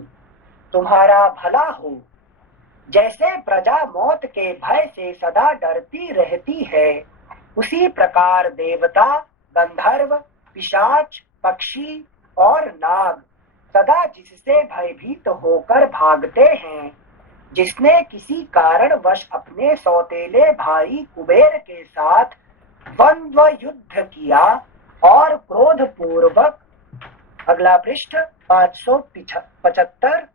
तुम्हारा भला हो। जैसे प्रजा मौत के भय से सदा डरती रहती है, उसी प्रकार देवता, गंधर्व, पिशाच, पक्षी और नाग सदा जिससे भयभीत होकर भागते हैं। जिसने किसी कारणवश अपने सौतेले भाई कुबेर के साथ द्वंद्व युद्ध किया और क्रोध पूर्वक, अगला पृष्ठ 575,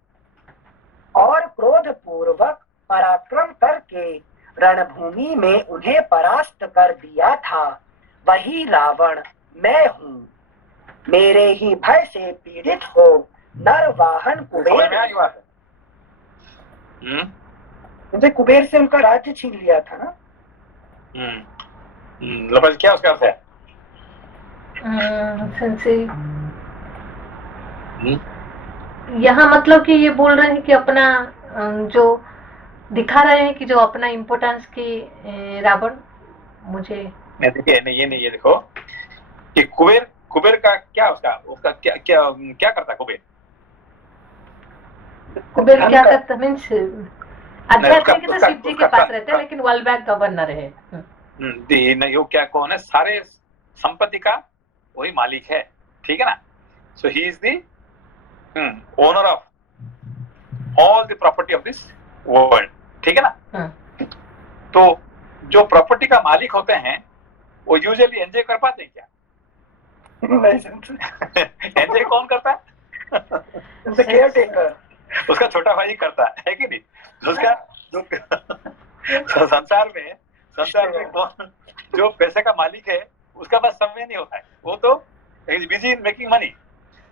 और क्रोध पूर्वक पराक्रम करके रणभूमि में उन्हें परास्त कर दिया था, वही रावण मैं हूँ। मेरे ही भय से पीड़ित हो नर वाहन कुबेर, उनसे कुबेर से उनका राज्य छीन लिया था ना। क्या उसका अर्थ है? यहाँ मतलब कि ये बोल रहे हैं कि अपना जो दिखा रहे हैं कि जो अपना इम्पोर्टेंस की रावण मुझे देखिए, नहीं, ये नहीं, ये देखो कि कुबेर का क्या, उसका क्या करता कुबेर? कुबेर क्या करता मीन्स अध्यात्म के तो शिव जी के पास रहते हैं, लेकिन वर्ल्ड बैंक गवर्नर है। नहीं, वो क्या कौन है? सारे संपत्ति का वही मालिक है, ठीक है ना? So he is the owner of all the property of this world, ठीक है ना? तो जो प्रॉपर्टी का मालिक होते हैं वो यूजुअली एंजॉय कर पाते हैं क्या? एंजॉय कौन करता है? उसका छोटा भाई करता है कि नहीं? उसका संसार में जो पैसे का मालिक है उसका पास समय नहीं होता है, वो तो is busy in making money,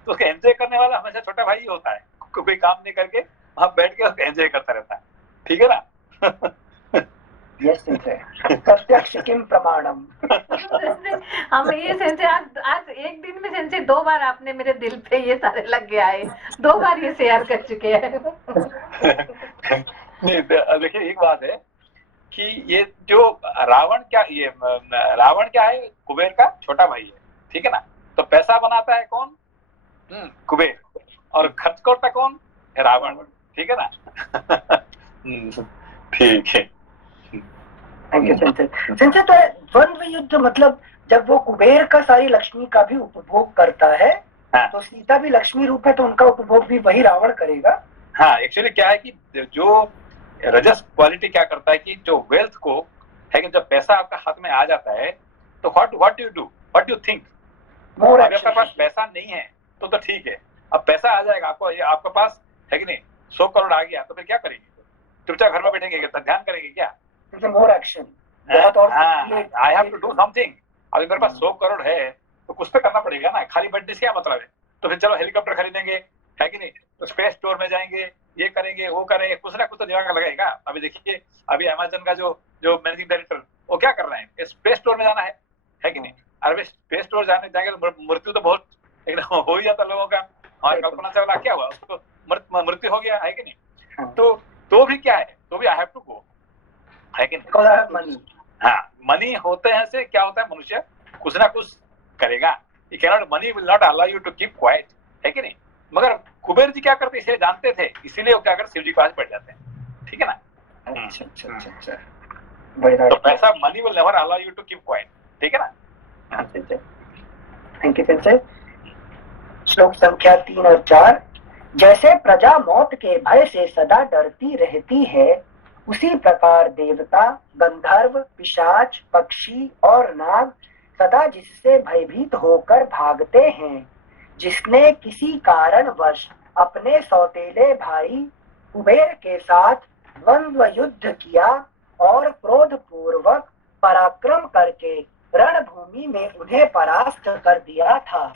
तो उसका एंजॉय करने वाला हमेशा छोटा भाई ही होता है, कोई काम नहीं करके वहां बैठ के एंजॉय करता रहता है, ठीक है ना। यस सेंसे, प्रत्यक्ष किम प्रमाणम। हम ये सेंसे आज एक दिन में सेंसे 2 बार आपने मेरे दिल पे ये सारे लग गया है, 2 बार ये शेयर कर चुके हैं। नहीं देखिए एक बात है कि ये जो रावण क्या है, कुबेर का छोटा भाई है, ठीक है ना। तो पैसा बनाता है कौन? कुबेर, और खर्च करता कौन है? रावण, ठीक है ना। ठीक है। Thank you sense. सेंसे तो द्वंद्व युद्ध मतलब जब वो कुबेर का सारी लक्ष्मी का भी उपभोग करता है, हाँ। तो सीता भी लक्ष्मी रूप है, तो उनका उपभोग भी वही रावण करेगा। हाँ, एक्चुअली क्या है कि जो रजस क्वालिटी क्या करता है कि जो वेल्थ को है कि जब पैसा आपका हाथ में आ जाता है तो what you do, what you think. More अगर आपके पास पैसा नहीं है तो ठीक है, अब पैसा आ जाएगा आपको, ये आपके पास है कि नहीं, 100 करोड़ आ गया तो फिर क्या करेंगे? चुपचाप घर में बैठेंगे क्या? ध्यान करेंगे क्या? मोर एक्शन, बहुत और I have to do something. अगर मेरे पास 100 करोड़ है तो कुछ तो करना पड़ेगा ना, खाली बैठने से क्या मतलब है? तो फिर चलो हेलीकॉप्टर खरीदेंगे, है कि नहीं, तो स्पेस स्टोर में जाएंगे, ये करेंगे वो करेंगे, कुछ ना कुछ तो दिमाग लगेगा। अभी देखिए अभी अमेज़न का जो मैनेजिंग डायरेक्टर वो क्या कर रहे हैं, स्पेस स्टोर में जाना है कि नहीं। अरे स्पेस स्टोर जाएंगे तो मृत्यु तो बहुत एकदम हो ही जाता लोगों का। हमारी कल्पना चावला क्या हुआ, उसको मृत्यु हो गया, है कि नहीं। तो भी क्या है, तो भी आई हैव टू गो, है कि नहीं। हाँ, मनी होते हैं से क्या होता है, मनुष्य कुछ ना कुछ करेगा। You can not, money will not allow you to keep quiet, है कि नहीं। मगर कुबेर जी क्या करते, इसलिए जानते थे, इसीलिए वो क्या करते, शिव जी के पास बैठ जाते हैं, ठीक है ना। अच्छा। तो पैसा, money will never allow you to keep quiet, ठीक है ना। Thank you sensei. श्लोक संख्या 3 और 4। जैसे प्रजा मौत के भय से सदा डरती रहती है, उसी प्रकार देवता, गंधर्व, पिशाच, पक्षी और नाग सदा जिससे भयभीत होकर भागते हैं। जिसने किसी कारणवश अपने सौतेले भाई कुबेर के साथ द्वंद्व युद्ध किया और क्रोध पूर्वक पराक्रम करके रणभूमि में उन्हें परास्त कर दिया था,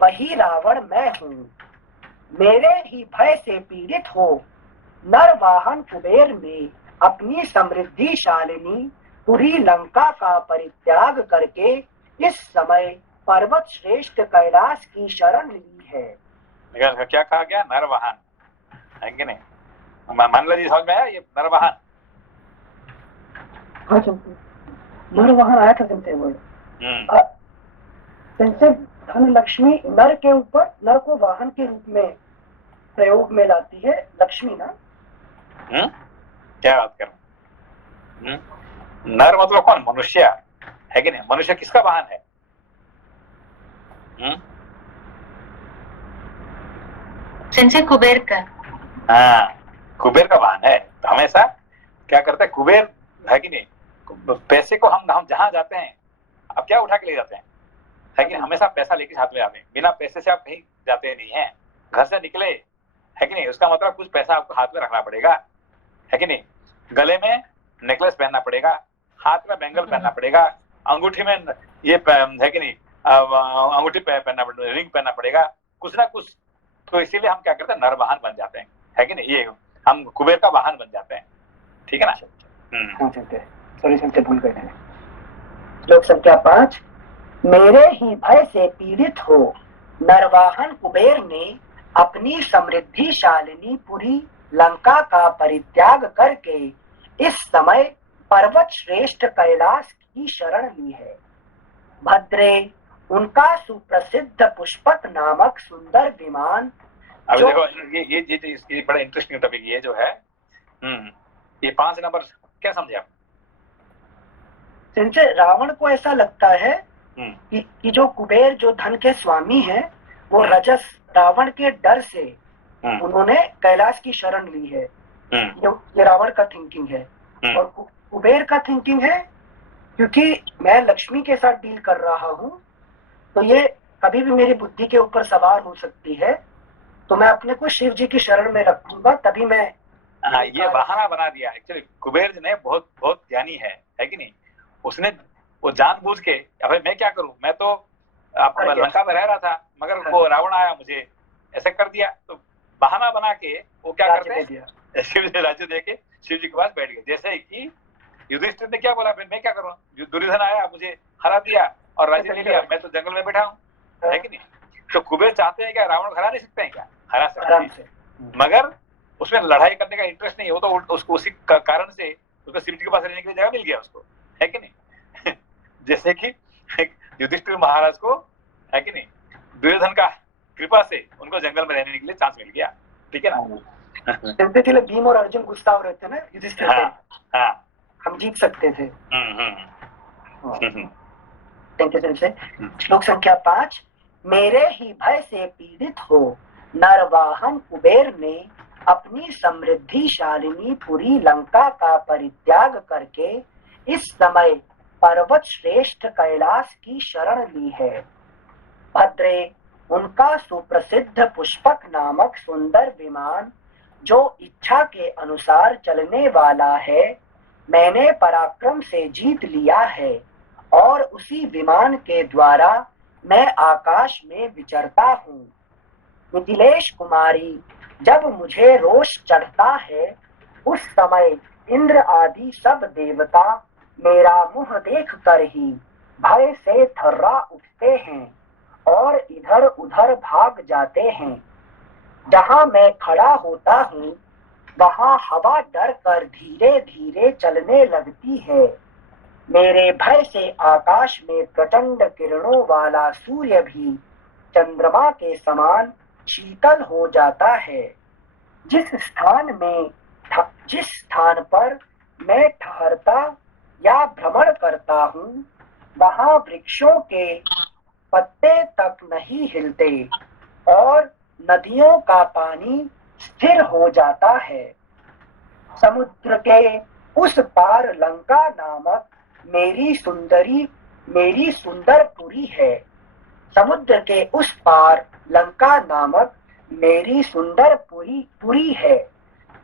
वही रावण मैं हूँ। मेरे ही भय से पीड़ित हो नर वाहन कुबेर ने अपनी समृद्धिशालिनी पूरी लंका का परित्याग करके इस समय पर्वत श्रेष्ठ कैलाश की शरण ली है। क्या कहा गया? नरवाहन, है कि नहीं। मान लीजिए समझ में आया ये नरवाहन। नरवाहन आया था तुमसे वर्ड। धन लक्ष्मी नर के ऊपर, नर को वाहन के रूप में प्रयोग में लाती है लक्ष्मी ना। क्या बात कर, नर मतलब कौन? मनुष्य, है कि नहीं। मनुष्य किसका वाहन है? संजय कुबेर का। हाँ, कुबेर का वाहन है। तो हमेशा क्या करता है कुबेर, है कि नहीं। पैसे को हम जहां जाते हैं, अब क्या उठा के ले जाते हैं, है कि नहीं। हमेशा पैसा लेके हाथ में आते हैं, बिना पैसे से आप कहीं जाते नहीं है। घर से निकले, है कि नहीं, उसका मतलब कुछ पैसा आपको हाथ में रखना पड़ेगा, है कि नहीं। गले में नेकलेस पहनना पड़ेगा, हाथ में बैंगल पहनना पड़ेगा, अंगूठी में ये है कि नहीं, अंगूठी पहनना पड़ेगा, रिंग पहनना पड़ेगा, कुछ ना कुछ। तो इसीलिए हम क्या करते हैं, नर वाहन बन जाते हैं, है कि नहीं। ये हम कुबेर का वाहन बन जाते हैं, ठीक है ना। सॉरी सुनते भूल गए थे। श्लोक संख्या 5। मेरे ही भय से पीड़ित हो नरवाहन कुबेर ने अपनी समृद्धिशालिनी पूरी लंका का परित्याग करके इस समय पर्वत श्रेष्ठ कैलाश की शरण ली है। भद्रे, उनका सुप्रसिद्ध पुष्पक नामक सुंदर विमान। अभी देखो ये बड़ा इंटरेस्टिंग टॉपिक ये जो है। ये 5 नंबर क्या समझे आप? रावण को ऐसा लगता है कि जो कुबेर जो धन के स्वामी हैं, वो रजस रावण के डर से उन्होंने कैलाश की शरण ली है। ये रावण का थिंकिंग है। और कुबेर का थिंकिंग है क्योंकि मैं लक्ष्मी के साथ डील कर रहा हूँ, तो ये कभी भी मेरी बुद्धि के ऊपर सवार हो सकती है, तो मैं अपने को शिव जी की शरण में रखूंगा, तभी मैं। हाँ, ये बहाना बना दिया। एक्चुअली कुबेर जी ने बहुत ज्ञानी है कि नहीं। उसने वो जानबूझ के, अब मैं क्या करूं, मैं तो लंका में रह रहा था, मगर वो रावण आया, मुझे ऐसा कर दिया। तो बहाना बना के वो क्या करते हैं, शिव जी राज्य दे के शिव जी के पास बैठ गए। जैसे कि युधिष्ठिर ने क्या बोला, फिर मैं क्या करूँ, दुर्योधन आया, मुझे हरा दिया और राज्य ले लिया, मैं तो जंगल में बैठा हूँ, है कि नहीं। तो कुबेर चाहते हैं क्या रावण को हरा नहीं सकते हैं क्या, हरा सकते हैं, मगर उसमें लड़ाई करने का इंटरेस्ट नहीं है। वो तो उसको उसी कारण से उसको शिव जी के पास रहने के लिए जगह मिल गया उसको, है कि नहीं। जैसे कि युधिष्ठिर महाराज को, है कि नहीं, दुर्योधन का कृपा से उनको जंगल में रहने के लिए चांस मिल गया, ठीक है ना। भीम और अर्जुन गुस्सा हो रहे थे ना युधिष्ठिर पे, हाँ, हम जीत सकते थे। Thank you Sanjay. श्लोक संख्या 5। मेरे ही भय से पीड़ित हो नरवाहन कुबेर ने अपनी समृद्धिशालिनी पुरी लंका का परित्याग करके इस समय पर्वत श्रेष्ठ कैलाश की शरण ली है। भद्रे, उनका सुप्रसिद्ध पुष्पक नामक सुंदर विमान जो इच्छा के अनुसार चलने वाला है, मैंने पराक्रम से जीत लिया है और उसी विमान के द्वारा मैं आकाश में विचरता हूँ। मिथिलेश कुमारी, जब मुझे रोष चढ़ता है उस समय इंद्र आदि सब देवता मेरा मुंह देख कर ही भय से थर्रा उठते हैं और इधर उधर भाग जाते हैं। जहां मैं खड़ा होता हूँ वहां हवा डर कर धीरे धीरे चलने लगती है। मेरे भय से आकाश में प्रचंड किरणों वाला सूर्य भी चंद्रमा के समान शीतल हो जाता है। जिस स्थान पर मैं ठहरता या भ्रमण करता हूँ वहां वृक्षों के पत्ते तक नहीं हिलते और नदियों का पानी स्थिर हो जाता है। समुद्र के उस पार लंका नामक मेरी सुंदर पुरी है। समुद्र के उस पार लंका नामक मेरी सुंदर पुरी है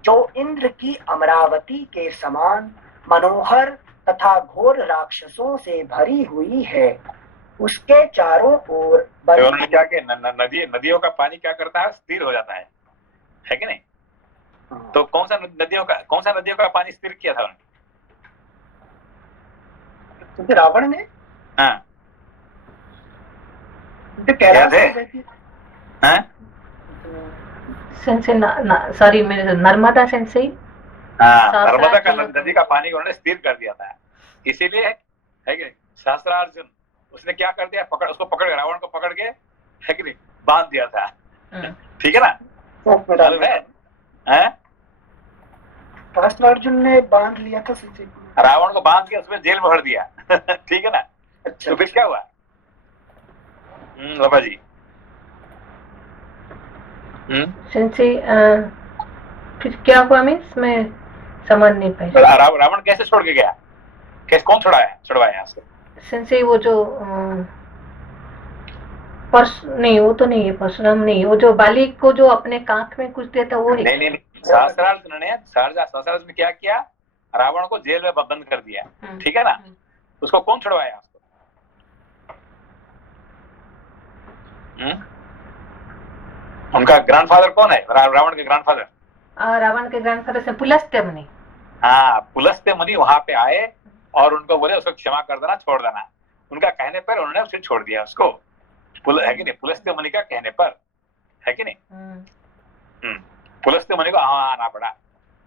जो इंद्र की अमरावती के समान मनोहर तथा घोर राक्षसों से भरी हुई है। उसके चारों ओर उन्होंने क्या किया, नदियों का पानी क्या करता है, स्थिर हो जाता है कि नहीं। तो कौन सा नदियों का पानी स्थिर किया था उन्होंने, रावण ने। हाँ, सॉरी मेरे नर्मदा सेंसे, नर्मदा का नदी का पानी उन्होंने स्थिर कर दिया था। इसीलिए है कि नहीं, सहस्त्रार्जुन उसने क्या कर दिया, उसको पकड़ के, रावण को पकड़ के, है कि नहीं, बांध दिया था। ठीक है ना, मालूम है। सहस्त्रार्जुन ने बांध लिया था रावण को, बांध के उसमें जेल में भर दिया। ठीक है ना। अच्छा, तो फिर क्या हुआ बाबा जी। सेंसे फिर क्या हुआ, मैं समझ नहीं पाई। रावण कैसे छोड़ के गया, कैसे, कौन छुड़वाया उसको। सेंसे वो जो नहीं, वो तो नहीं है, परशुराम नहीं, वो जो बालिक को जो अपने कांख में कुछ देता वो है। नहीं, सहस्त्रार्जुन ने सहस्त्रार्जुन में क्या किया, रावण को जेल में बंद कर दिया। ठीक है ना। उसको कौन छुड़वाया उसको, उनका ग्रैंडफादर कौन है, रावण के ग्रैंडफादर। रावण के ग्रैंडफादर से पुलस्त्य मुनि। हाँ, पुलस्त्य मुनि वहां पे आए और उनको बोले उसको क्षमा कर देना, छोड़ देना। उनका कहने पर उन्होंने उसे छोड़ दिया उसको, है कि नहीं, पुलस्त्य मुनि का कहने पर, है कि नहीं। पुलस्त्य मुनि को आना पड़ा,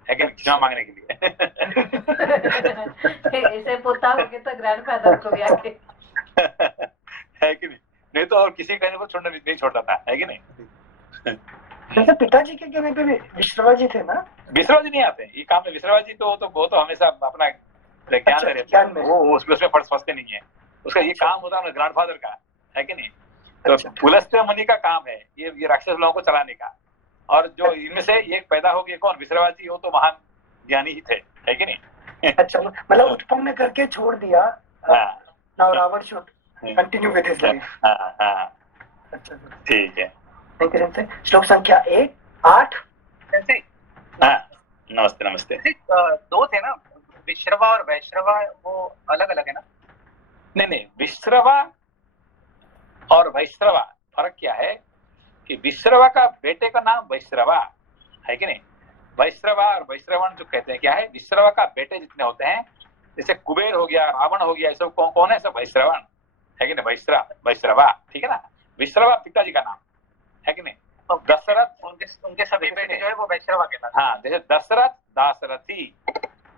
है कि नहीं, क्षमा मांगने के लिए। ऐसे पोता हो गया तो ग्रैंडफादर को भी आके, है कि नहीं तो और किसी कहने पर छोड़ना नहीं छोड़ता था, है कि नहीं। जैसे पिताजी के कहने पे भी विश्रवा जी थे ना। विश्रवा जी नहीं आते ये काम में, विश्रवा जी तो वो तो हमेशा अपना ज्ञान में रहते हैं, वो उसमें फंसते नहीं है। उसका ये काम होता है ग्रैंडफादर का, है कि नहीं। तो पुलस्त्य मुनि का काम है ये राक्षस लोगों को चलाने का। और जो इनमें से एक पैदा हो गया कौन, विश्रवा जी, वो तो महान ज्ञानी ही थे, है कि नहीं। अच्छा, मतलब उत्पन्न करके छोड़ दिया। Now Ravan should continue with his life. अच्छा, ठीक है। Thank you. श्लोक संख्या 8। नमस्ते नमस्ते। दो थे ना, विश्रवा और वैश्रवा, वो अलग अलग है ना। नहीं, विश्रवा और वैश्रवा फर्क क्या है कि विश्रवा का बेटे का नाम वैश्रवा है कि नहीं। वैश्रवा और वैश्रवण जो कहते हैं क्या है, विश्रवा का बेटे जितने होते हैं, जैसे कुबेर हो गया, रावण हो गया, ये सब कौन है, सब वैश्रवण है कि नहीं, वैश्रवा, ठीक है ना। विश्रवा पिताजी का नाम है कि नहीं। दशरथ उनके सभी बेटे जो है वो वैश्रवा के नाम। हाँ, जैसे दशरथ दासरथी,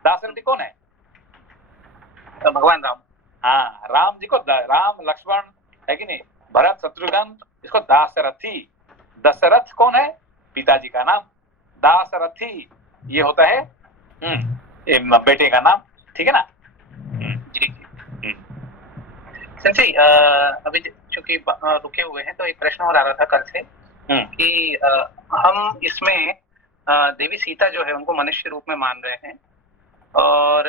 दासरथी कौन है, भगवान राम। हाँ, राम जी को राम लक्ष्मण है कि नहीं, भरत शत्रुघ्न, इसको दासरथी। दशरथ कौन है, पिताजी का नाम। दासरथी ये होता है बेटे का नाम, ठीक है ना। जी संजय, अभी चूंकि रुके हुए हैं तो एक प्रश्न और आ रहा था कल से कि हम इसमें देवी सीता जो है उनको मनुष्य रूप में मान रहे हैं, और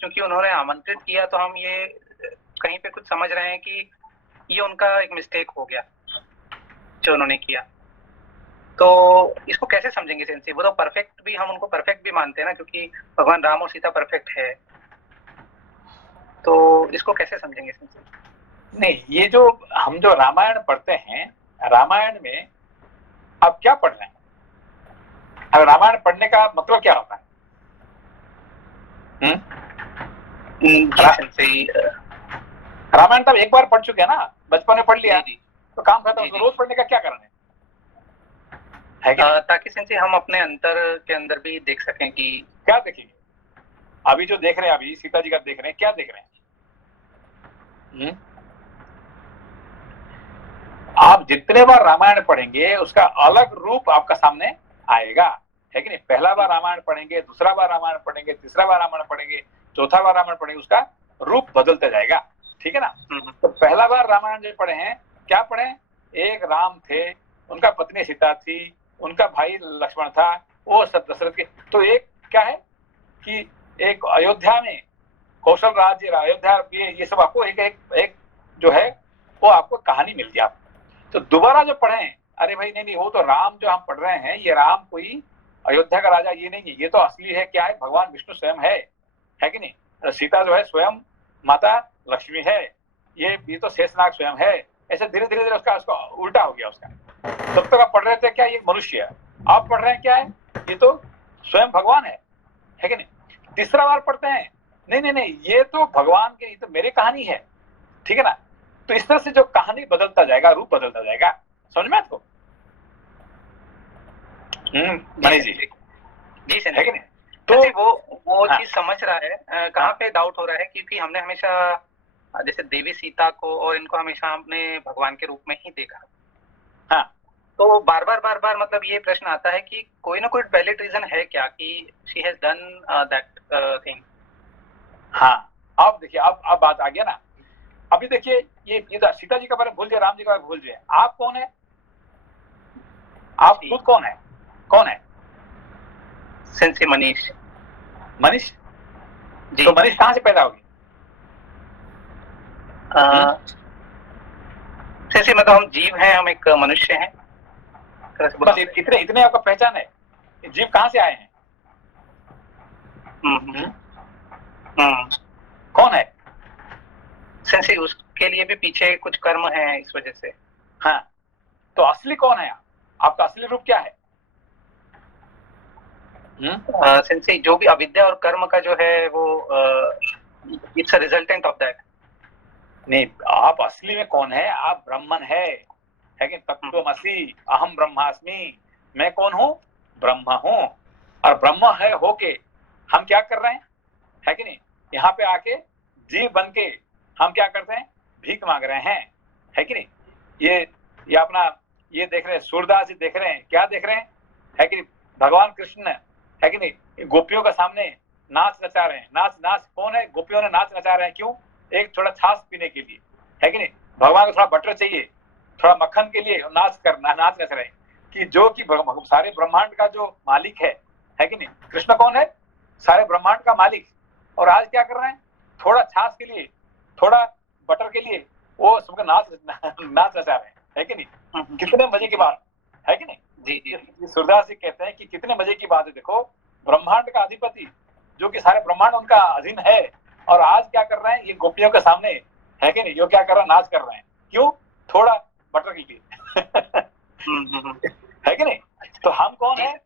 चूंकि उन्होंने आमंत्रित किया तो हम ये कहीं पे कुछ समझ रहे हैं कि ये उनका एक मिस्टेक हो गया जो उन्होंने किया। तो इसको कैसे समझेंगे सेंसी? वो तो परफेक्ट भी, हम उनको परफेक्ट भी मानते हैं ना, क्योंकि भगवान राम और सीता परफेक्ट है, तो इसको कैसे समझेंगे सेंसी? नहीं, ये जो हम जो रामायण पढ़ते हैं, रामायण में अब क्या पढ़ रहे हैं, अब रामायण पढ़ने का मतलब क्या होता है? रामायण तो एक बार पढ़ चुके हैं ना, बचपन में पढ़ लिया तो काम खत्म। तो रोज पढ़ने का क्या कारण है ताकि सेंसी हम अपने अंतर के अंदर भी देख सकें कि क्या देखेंगे। अभी जो देख रहे हैं, अभी सीता जी का देख रहे हैं, क्या देख रहे हैं? आप जितने बार रामायण पढ़ेंगे उसका अलग रूप आपका सामने आएगा, है कि नहीं। पहला बार रामायण पढ़ेंगे, दूसरा बार रामायण पढ़ेंगे, तीसरा बार रामायण पढ़ेंगे, चौथा बार रामायण पढ़ेंगे, उसका रूप बदलते जाएगा, ठीक है ना। तो पहला बार रामायण जो पढ़े हैं, क्या पढ़े, एक राम थे, उनका पत्नी सीता थी, उनका भाई लक्ष्मण था, वो सब दशरथ के। तो एक क्या है कि एक अयोध्या में कौशल राज्य, अयोध्या, ये सब आपको एक जो है वो आपको कहानी मिल गया। तो दोबारा जो पढ़े, अरे भाई नहीं, वो तो राम जो हम पढ़ रहे हैं, ये राम कोई अयोध्या का राजा ये नहीं है, ये तो असली है, क्या है, भगवान विष्णु स्वयं है कि नहीं। सीता जो है स्वयं माता लक्ष्मी है, ये तो शेषनाग स्वयं है। ऐसे धीरे धीरे उसका उल्टा हो गया उसका। तब तक आप पढ़ रहे थे क्या ये मनुष्य है, आप पढ़ रहे हैं क्या है, ये तो स्वयं भगवान है कि नहीं। तीसरा बार पढ़ते हैं, नहीं, ये तो भगवान के, ये तो मेरी कहानी है, ठीक है ना। तो इस तरह से जो कहानी बदलता जाएगा, रूप बदलता जाएगा, समझ में आपको? मनीष जी है कि नहीं। तो वो चीज समझ रहा है, कहाँ पे डाउट हो रहा है, क्योंकि हमने हमेशा जैसे देवी सीता को और इनको हमेशा हमने भगवान के रूप में ही देखा। हाँ, तो बार बार मतलब ये प्रश्न आता है कि कोई ना कोई वैलिड रीजन है क्या कि she has done that thing. हाँ, अब देखिए, अब बात आ गया ना। अभी देखिए, ये तो सीता जी का बारे में भूल जाए, राम जी का बारे में भूल जाए, आप कौन है, आप खुद कौन है? सेंसी मनीष जी। तो मनीष कहाँ से पैदा होगी? सेंसी मतलब हम जीव हैं, हम एक मनुष्य हैं, बस इतने आपका पहचान है। जीव कहाँ से आए हैं? कौन है? सेंसी उसके लिए भी पीछे कुछ कर्म है इस वजह से। हाँ, तो असली कौन है, आपका असली रूप क्या है? सेंसी जो भी अविद्या और कर्म का जो है वो it's a resultant of that. नहीं, आप असली में कौन है? आप ब्राह्मण है कि तत्त्वमसि अहम ब्रह्मास्मि, मैं कौन हूँ? ब्रह्म हूँ। और ब्रह्म है होके हम क्या कर रहे हैं, है कि नहीं, यहाँ पे आके जीव बन के हम क्या करते हैं, भीख मांग रहे हैं, है कि नहीं। ये अपना ये देख रहे हैं, सूरदास जी देख रहे हैं, क्या देख रहे हैं, है कि नहीं, भगवान कृष्ण है कि नहीं, गोपियों के सामने नाच नचा रहे हैं। नाच कौन है? गोपियों ने नाच नचा रहे हैं, क्यों? एक थोड़ा छाछ पीने के लिए, है कि नहीं। भगवान को थोड़ा बटर चाहिए, थोड़ा मक्खन के लिए नाच नच रहे हैं कि जो कि सारे ब्रह्मांड का जो मालिक है कि नहीं। कृष्ण कौन है? सारे ब्रह्मांड का मालिक। और आज क्या कर रहे हैं, थोड़ा छाछ के लिए, थोड़ा बटर के लिए वो सबका नाच नचा रहे हैं, है कि नहीं। कितने मजे की बात है कि नहीं। जी सूरदास जी कहते हैं कि कितने मजे की बात है। देखो, ब्रह्मांड का अधिपति जो कि सारे ब्रह्मांड उनका अधीन है, और आज क्या कर रहे हैं, ये गोपियों के सामने है कि नहीं? यो क्या कर रहा है, नाच कर रहे हैं, क्यों? थोड़ा बटर के लिए है कि नहीं? तो हम कौन है?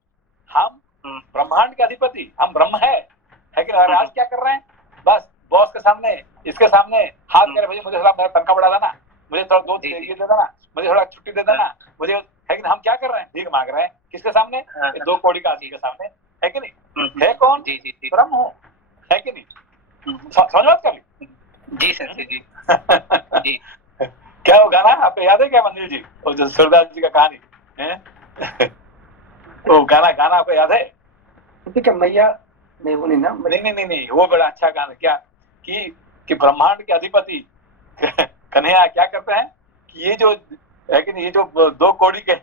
हम ब्रह्मांड के अधिपति, हम ब्रह्म है कि नहीं? और आज क्या कर रहे हैं? बस बॉस के सामने, इसके सामने हाथ करे, मुझे थोड़ा मेरा तनख्वाह बढ़ा देना, मुझे थोड़ा दो ये दे देना, मुझे थोड़ा छुट्टी दे देना, मुझे, है कि नहीं? हम क्या कर रहे हैं? भीख मांग रहे हैं, किसके सामने? 2 कौड़ी का आदमी के सामने, है कि नहीं? है कौन? ब्रह्म हो, है कि नहीं? समझ बात कर ली? जी सर जी। जी क्या वो गाना आपको याद है क्या मंदिर जी, वो जो सूरदास जी का कहानी है? वो गाना आपको याद है? क्या मैया नहीं, वो नहीं ना? नहीं, वो बड़ा अच्छा गाना, क्या कि ब्रह्मांड के अधिपति कन्हैया क्या करते हैं कि ये जो, है कि नहीं, ये जो 2 कौड़ी के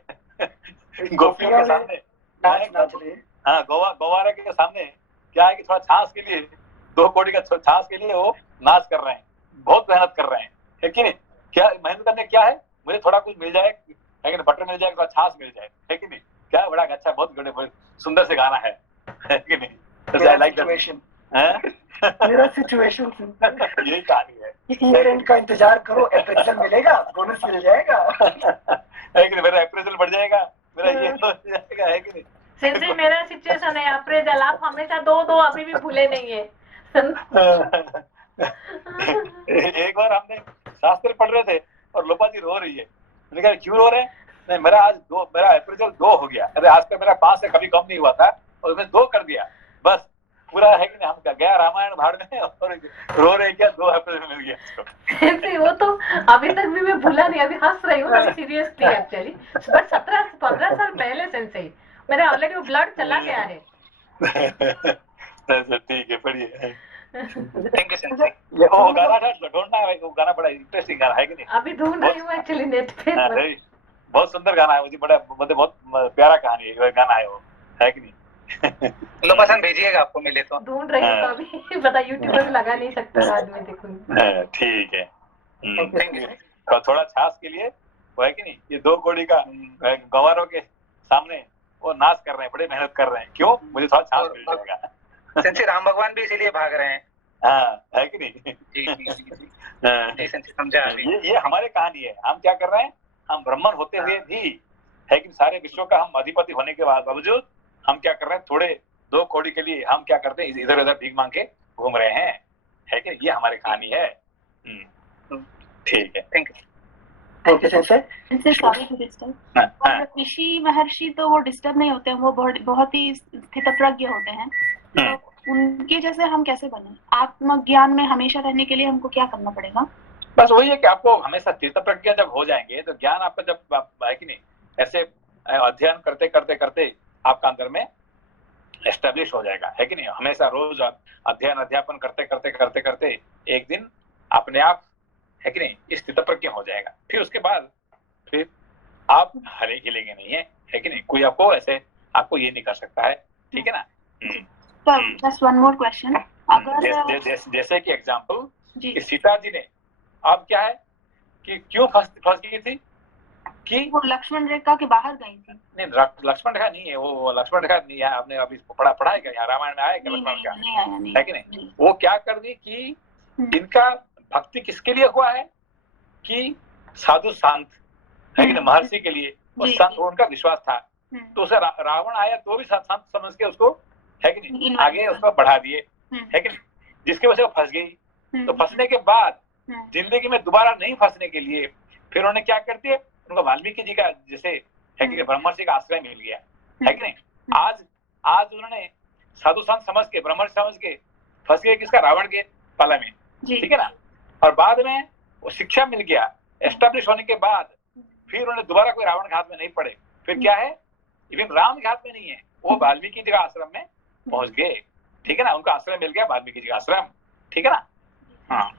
गोपियों के सामने नाच रहे, हाँ, गवारे के सामने क्या है कि थोड़ा छाछ के लिए, 2 कौड़ी का छाछ के लिए वो नाच कर रहे हैं, बहुत मेहनत कर रहे हैं, है कि नहीं? क्या मेहनत करने क्या है? मुझे थोड़ा कुछ मिल जाए, है कि नहीं? बटर मिल जाए, थोड़ा छाछ मिल जाए, है कि नहीं? क्या बड़ा अच्छा, बहुत सुंदर से गाना है कि नहीं? मेरा सिचुएशन यही कहानी है। ईयर एंड का इंतजार करो, अप्रेजल मिलेगा, बोनस मिल जाएगा, है कि नहीं? मेरा अप्रेजल बढ़ जाएगा, मेरा ये हो जाएगा, है कि नहीं? सिंसी मेरा सिचुएशन है, अप्रेजल आप हमेशा दो अभी भी भूले नहीं है। एक बार हमने शास्त्र पढ़ रहे थे और लोपा जी रो रही है, मैंने कहा क्यों रो रहे हैं? नहीं, मेरा अप्रेजल 2 हो गया, अरे आज तक मेरा 5 से कभी कम नहीं हुआ था और उसने 2 कर दिया, बस पूरा, है कि नहीं? हम गया रामायण भाड़ में और रो रहे क्या, 2 अप्रेजल मिल गया इसको। वो तो अभी तक भी मैं भूला नहीं, अभी हंस रही हूँ अभी सीरियसली एक्चुअली, बट 17-15 साल पहले सेंसे मेरा ऑलरेडी वो ब्लड चला गया है। ठीक है, बढ़िया। Thank you sir. वो गाना था, ढूंढना है, वो गाना बड़ा इंटरेस्टिंग गाना है कि नहीं? अभी ढूंढ रही हूँ एक्चुअली नेट पे। बहुत सुंदर गाना है, मुझे बड़ा, मुझे बहुत प्यारा कहानी है, गाना है वो, है कि नहीं? लोकेशन भेजिएगा, आपको मिले तो। ढूंढ रही हूँ अभी, पता यूट्यूब पर लगा नहीं सकता, बाद में देखूंगी। ठीक है, थैंक यू। थोड़ा छाछ के लिए, वो है कि नहीं, ये 2 कौड़ी का गवारों के सामने वो नाच कर रहे हैं, बड़े मेहनत कर रहे हैं, क्यों? मुझे थोड़ा छाछ मिल जाएगा। संसी राम भगवान भी इसीलिए भाग रहे हैं, हाँ, है कि नहीं? जी संसी समझा। ये हमारी कहानी है, हम क्या कर रहे हैं? हम ब्राह्मण होते हुए भी, है कि सारे विश्व का हम अधिपति होने के बावजूद हम क्या कर रहे हैं? थोड़े 2 कौड़ी के लिए हम क्या करते हैं? इधर उधर भीख मांग के घूम रहे हैं, है कि ये हमारी कहानी है। ठीक है, thank you. Thank you sir. इनसे सॉरी टू डिस्टर्ब। और ऋषि महर्षि तो वो डिस्टर्ब नहीं होते हैं, वो बहुत ही स्थितप्रज्ञ होते हैं, तो उनके जैसे हम कैसे बने? आत्मज्ञान में हमेशा रहने के लिए हमको क्या करना पड़ेगा? बस वही है कि आपको हमेशा स्थितप्रज्ञ जब हो जाएंगे तो ज्ञान आपका जब, है कि नहीं, ऐसे अध्ययन करते करते करते आपका अंदर में एस्टेब्लिश हो जाएगा, है कि नहीं? हमेशा रोज अध्ययन अध्यापन करते करते करते करते एक दिन अपने आप, है कि नहीं, स्थितप्रज्ञ हो जाएगा। फिर उसके बाद फिर आप हिलेंगे नहीं, है कि नहीं? कोई आपको ऐसे आपको ये नहीं कर सकता है, ठीक है ना? Just one more question. अगर जैसे कि एग्जांपल कि सीता जी ने अब क्या है कि क्यों फंस गई थी कि वो लक्ष्मण रेखा के बाहर गई थी। नहीं, लक्ष्मण रेखा नहीं है, वो लक्ष्मण रेखा नहीं है, आपने अभी पढ़ा है क्या? यहाँ रामायण में आया क्या लक्ष्मण रेखा? है कि नहीं? वो क्या कर दी कि इनका भक्ति किसके लिए हुआ है? कि साधु संत, है कि नहीं, महर्षि के लिए, वो संत उनका विश्वास था, तो उसे रावण आया तो भी संत समझ के उसको, है कि नहीं, आगे उसको बढ़ा दिए, है कि नहीं? जिसकी वजह से वो फंस गई। तो फंसने के बाद जिंदगी में दोबारा नहीं फंसने के लिए फिर उन्होंने क्या कर दिया? उनको वाल्मीकि जी का जैसे, है कि ब्रह्मर्षि का आश्रय मिल गया, है कि नहीं? आज उन्होंने साधु संत समझ के, ब्रह्मर्षि समझ के फंस गए किसका? रावण के पाला में, ठीक है ना? और बाद में वो शिक्षा मिल गया, एस्टेब्लिश होने के बाद फिर उन्हें दोबारा कोई रावण घात में नहीं पड़े। फिर क्या है? इवन राम घात में नहीं है, वो वाल्मीकि जी का आश्रम में पहुंच गए, ठीक है ना? उनका आश्रय मिल गया, वाल्मीकि जी का आश्रम, ठीक है ना? हाँ।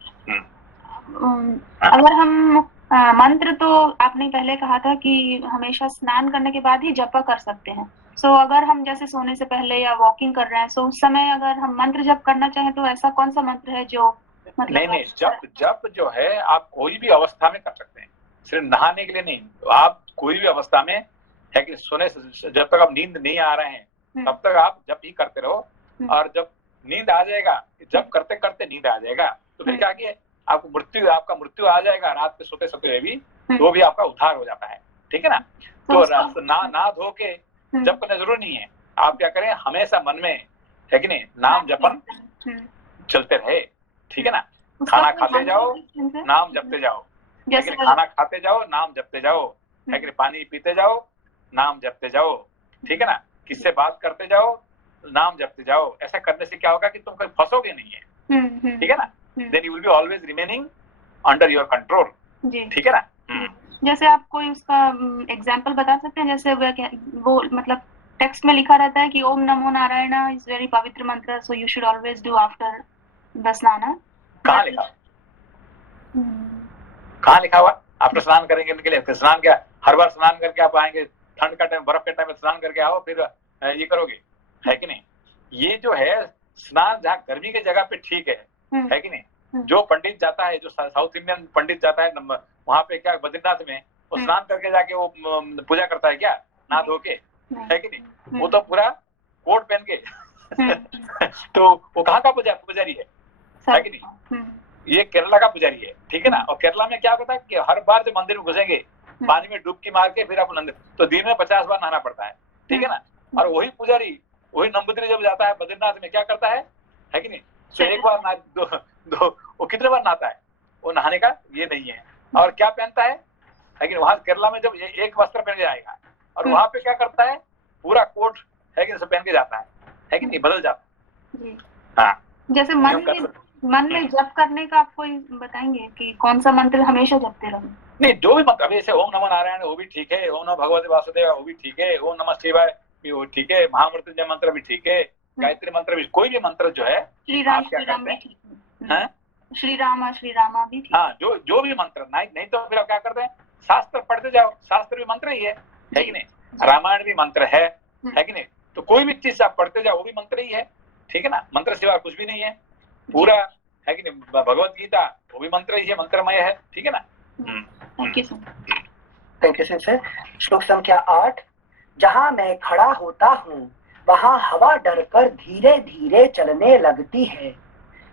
अगर हम मंत्र, तो आपने पहले कहा था कि हमेशा स्नान करने के बाद ही जप कर सकते हैं। सो अगर हम जैसे सोने से पहले या वॉकिंग कर रहे हैं, सो उस समय अगर हम मंत्र जप करना चाहें तो ऐसा कौन सा मंत्र है जो मतलब? नहीं, जप जो है आप कोई भी अवस्था में कर सकते हैं, सिर्फ नहाने के लिए नहीं, आप कोई भी अवस्था में, है कि सोने से जब तक आप नींद नहीं आ रहे हैं तब तक आप जप ही करते रहो, और जब नींद आ जाएगा, जब करते करते नींद आ जाएगा तो फिर क्या किए? आपका मृत्यु आ जाएगा रात के सोते सोते भी, तो भी आपका उद्धार हो जाता है, ठीक है ना। तो ना धो के जब करना जरूरी नहीं है, आप क्या करें, हमेशा मन में है कि नहीं नाम जपन चलते रहे, ठीक है ना। खाना खाते जाओ नाम जपते जाओ, लेकिन खाना खाते जाओ नाम जपते जाओ, है कि नहीं। पानी पीते जाओ नाम जपते जाओ, ठीक है ना। किससे बात करते जाओ नाम जपते जाओ। ऐसा करने से क्या होगा कि तुम कहीं फंसोगे नहीं है, ठीक है ना। Then you will be always remaining under your control, ठीक है ना। जैसे आप कोई उसका एग्जांपल बता सकते हैं, जैसे वो मतलब टेक्स्ट में लिखा रहता है कि ओम नमो नारायण इज वेरी पवित्र मंत्र, so you should always do after the स्नान। कहाँ लिखा, कहाँ लिखा हुआ? आप स्नान करेंगे उनके लिए, स्नान क्या हर बार स्नान करके आप आएंगे? ठंड का टाइम, बर्फ के टाइम में स्नान करके आओ फिर ये करोगे, है कि नहीं। ये जो है स्नान जहाँ गर्मी की जगह पे ठीक है कि नहीं। जो पंडित जाता है, जो साउथ इंडियन पंडित जाता है वहां पे क्या बद्रीनाथ में, वो स्नान करके जाके वो पूजा करता है क्या नहा धो के, है कि नहीं। वो तो पूरा कोट पहन के तो वो कहाँ का पुजारी है कि नहीं। ये केरला का पुजारी है, ठीक है ना। और केरला में क्या होता है कि हर बार जब मंदिर में घुसेंगे पानी में डुबकी मार के फिर आप मंदिर, तो दिन में 50 बार नहाना पड़ता है, ठीक है ना। और वही पुजारी, वही नंबूदिरी जब जाता है बद्रीनाथ में क्या करता है कि नहीं। तो एक बार ना दो वो कितने बार नहाता है, वो नहाने का ये नहीं है। और क्या पहनता है कि वहां केरला में जब एक वस्त्र पहन के जाएगा, और वहां पे क्या करता है पूरा कोट है कि पहन के जाता है कि नहीं, बदल जाता है। हाँ, जैसे मन में जप करने का आप कोई बताएंगे कि कौन सा मंत्र हमेशा जपते रहो? नहीं, जो भी मंत्र, अभी जैसे ओम नमो नारायण वो भी ठीक है, ओम नमो भगवते वासुदेव वो भी ठीक है, ओम नमः शिवाय भी वो ठीक है, महामृत्युंजय मंत्र भी ठीक है, गायत्री मंत्र भी, कोई भी मंत्र जो है श्री राम भी ठीक है, श्री रामा भी ठीक। हाँ, जो भी मंत्र नहीं तो फिर आप क्या करते हैं, शास्त्र पढ़ते जाओ, शास्त्र भी मंत्र ही है कि नहीं। रामायण भी मंत्र है कि नहीं। तो कोई भी चीज आप पढ़ते जाओ वो भी मंत्र ही है, ठीक है ना। मंत्र सिवा कुछ भी नहीं है, पूरा है कि नहीं। भगवत गीता वो भी मंत्र ही है, मंत्रमय है, ठीक है ना। Thank you sir. श्लोक संख्या 8। जहां मैं खड़ा होता हूँ वहां हवा डरकर धीरे धीरे चलने लगती है।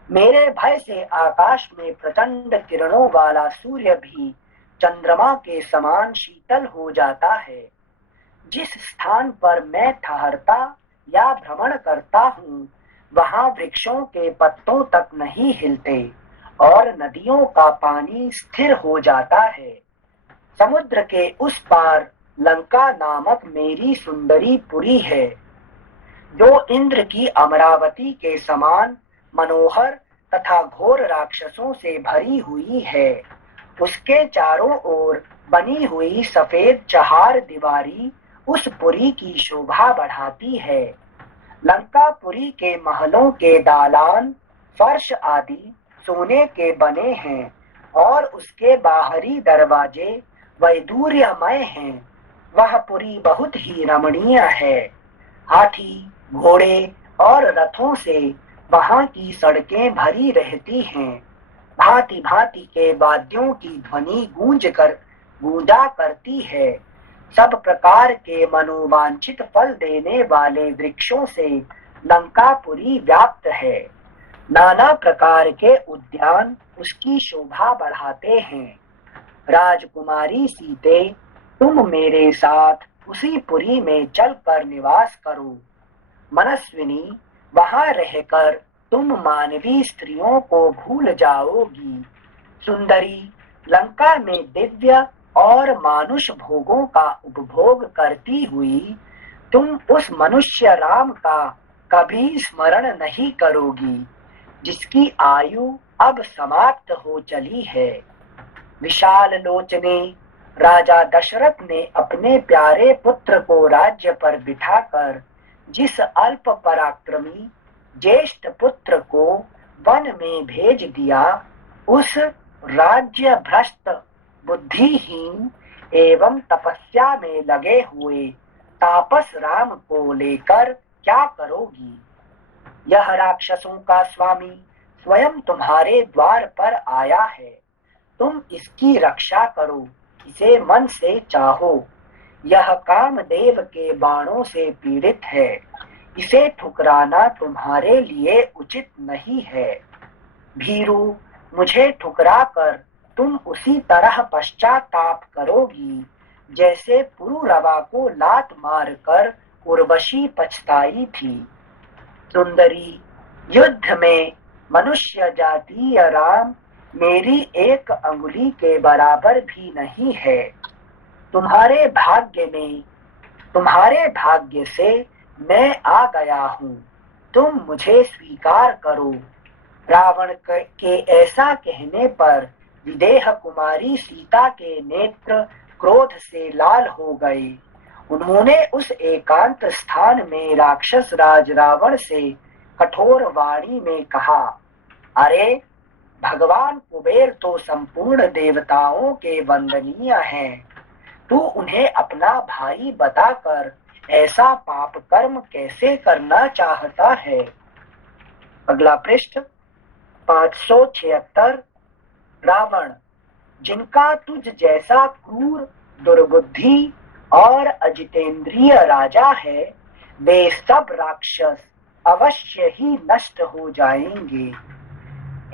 मेरे भय से आकाश में प्रचंड किरणों वाला सूर्य भी चंद्रमा के समान शीतल हो जाता है। जिस स्थान पर मैं ठहरता या भ्रमण करता हूँ वहां वृक्षों के पत्तों तक नहीं हिलते और नदियों का पानी स्थिर हो जाता है। समुद्र के उस पार लंका नामक मेरी सुंदरी पुरी है, जो इंद्र की अमरावती के समान मनोहर तथा घोर राक्षसों से भरी हुई है। उसके चारों ओर बनी हुई सफेद चहार दीवारी उस पुरी की शोभा बढ़ाती है। लंकापुरी के महलों के दालान, फर्श आदि सोने के बने हैं और उसके बाहरी दरवाजे वैदूर्यमय हैं। वह पुरी बहुत ही रमणीय है। हाथी, घोड़े और रथों से वहां की सड़कें भरी रहती हैं। भांति भांति के वाद्यों की ध्वनि गूंजा करती है। सब प्रकार के मनोवांछित फल देने वाले वृक्षों से लंकापुरी व्याप्त है। नाना प्रकार के उद्यान उसकी शोभा बढ़ाते हैं। राजकुमारी सीते, तुम मेरे साथ उसी पुरी में चलकर निवास करो। मनस्विनी, वहां रहकर तुम मानवी स्त्रियों को भूल जाओगी। सुंदरी, लंका में दिव्य और मानुष भोगों का उपभोग करती हुई तुम उस मनुष्य राम का कभी स्मरण नहीं करोगी, जिसकी आयु अब समाप्त हो चली है। विशाल लोचने, राजा दशरथ ने अपने प्यारे पुत्र को राज्य पर बिठाकर जिस अल्प पराक्रमी ज्येष्ठ पुत्र को वन में भेज दिया, उस राज्य भ्रष्ट, बुद्धिहीन एवं तपस्या में लगे हुए तापस राम को लेकर क्या करोगी? यह राक्षसों का स्वामी स्वयं तुम्हारे द्वार पर आया है। तुम इसकी रक्षा करो, इसे मन से चाहो। यह कामदेव के बाणों से पीड़ित है, इसे ठुकराना तुम्हारे लिए उचित नहीं है। भीरू, मुझे ठुकरा कर तुम उसी तरह पश्चाताप करोगी जैसे पुरुरवा को लात मारकर उर्वशी पछताई थी। सुंदरी, युद्ध में मनुष्य जातीय राम मेरी एक अंगुली के बराबर भी नहीं है। तुम्हारे भाग्य से मैं आ गया हूँ, तुम मुझे स्वीकार करो। रावण के ऐसा कहने पर विदेह कुमारी सीता के नेत्र क्रोध से लाल हो गए। उन्होंने उस एकांत स्थान में राक्षस राज रावण से कठोर वाणी में कहा, अरे भगवान कुबेर तो संपूर्ण देवताओं के वंदनीय हैं, तू उन्हें अपना भाई बताकर ऐसा पाप कर्म कैसे करना चाहता है। अगला पृष्ठ 576। रावण, जिनका तुझ जैसा क्रूर, दुर्बुद्धि और अजितेंद्रिय राजा है, वे सब राक्षस अवश्य ही नष्ट हो जाएंगे।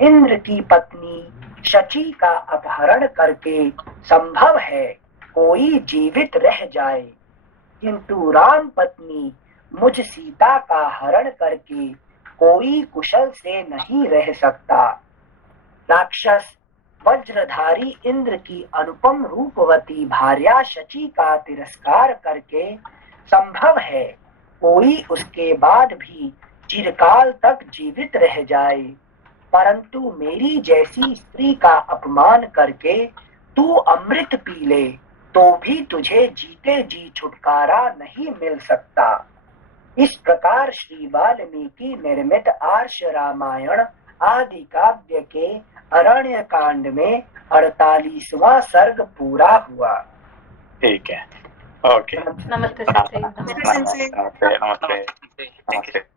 इंद्र की पत्नी शची का अपहरण करके संभव है कोई जीवित रह जाए, किंतु राम पत्नी मुझ सीता का हरण करके कोई कुशल से नहीं रह सकता। राक्षस वज्रधारी इंद्र की अनुपम रूपवती भार्या शची का तिरस्कार करके संभव है कोई उसके बाद भी चिरकाल तक जीवित रह जाए, परंतु मेरी जैसी स्त्री का अपमान करके तू अमृत पी ले तो भी तुझे जीते जी छुटकारा नहीं मिल सकता। इस प्रकार श्री वाल्मीकि निर्मित आर्ष रामायण आदि काव्य के अरण्य कांड में 48वां सर्ग पूरा हुआ। ठीक है, ओके। नमस्ते सर। नमस्ते।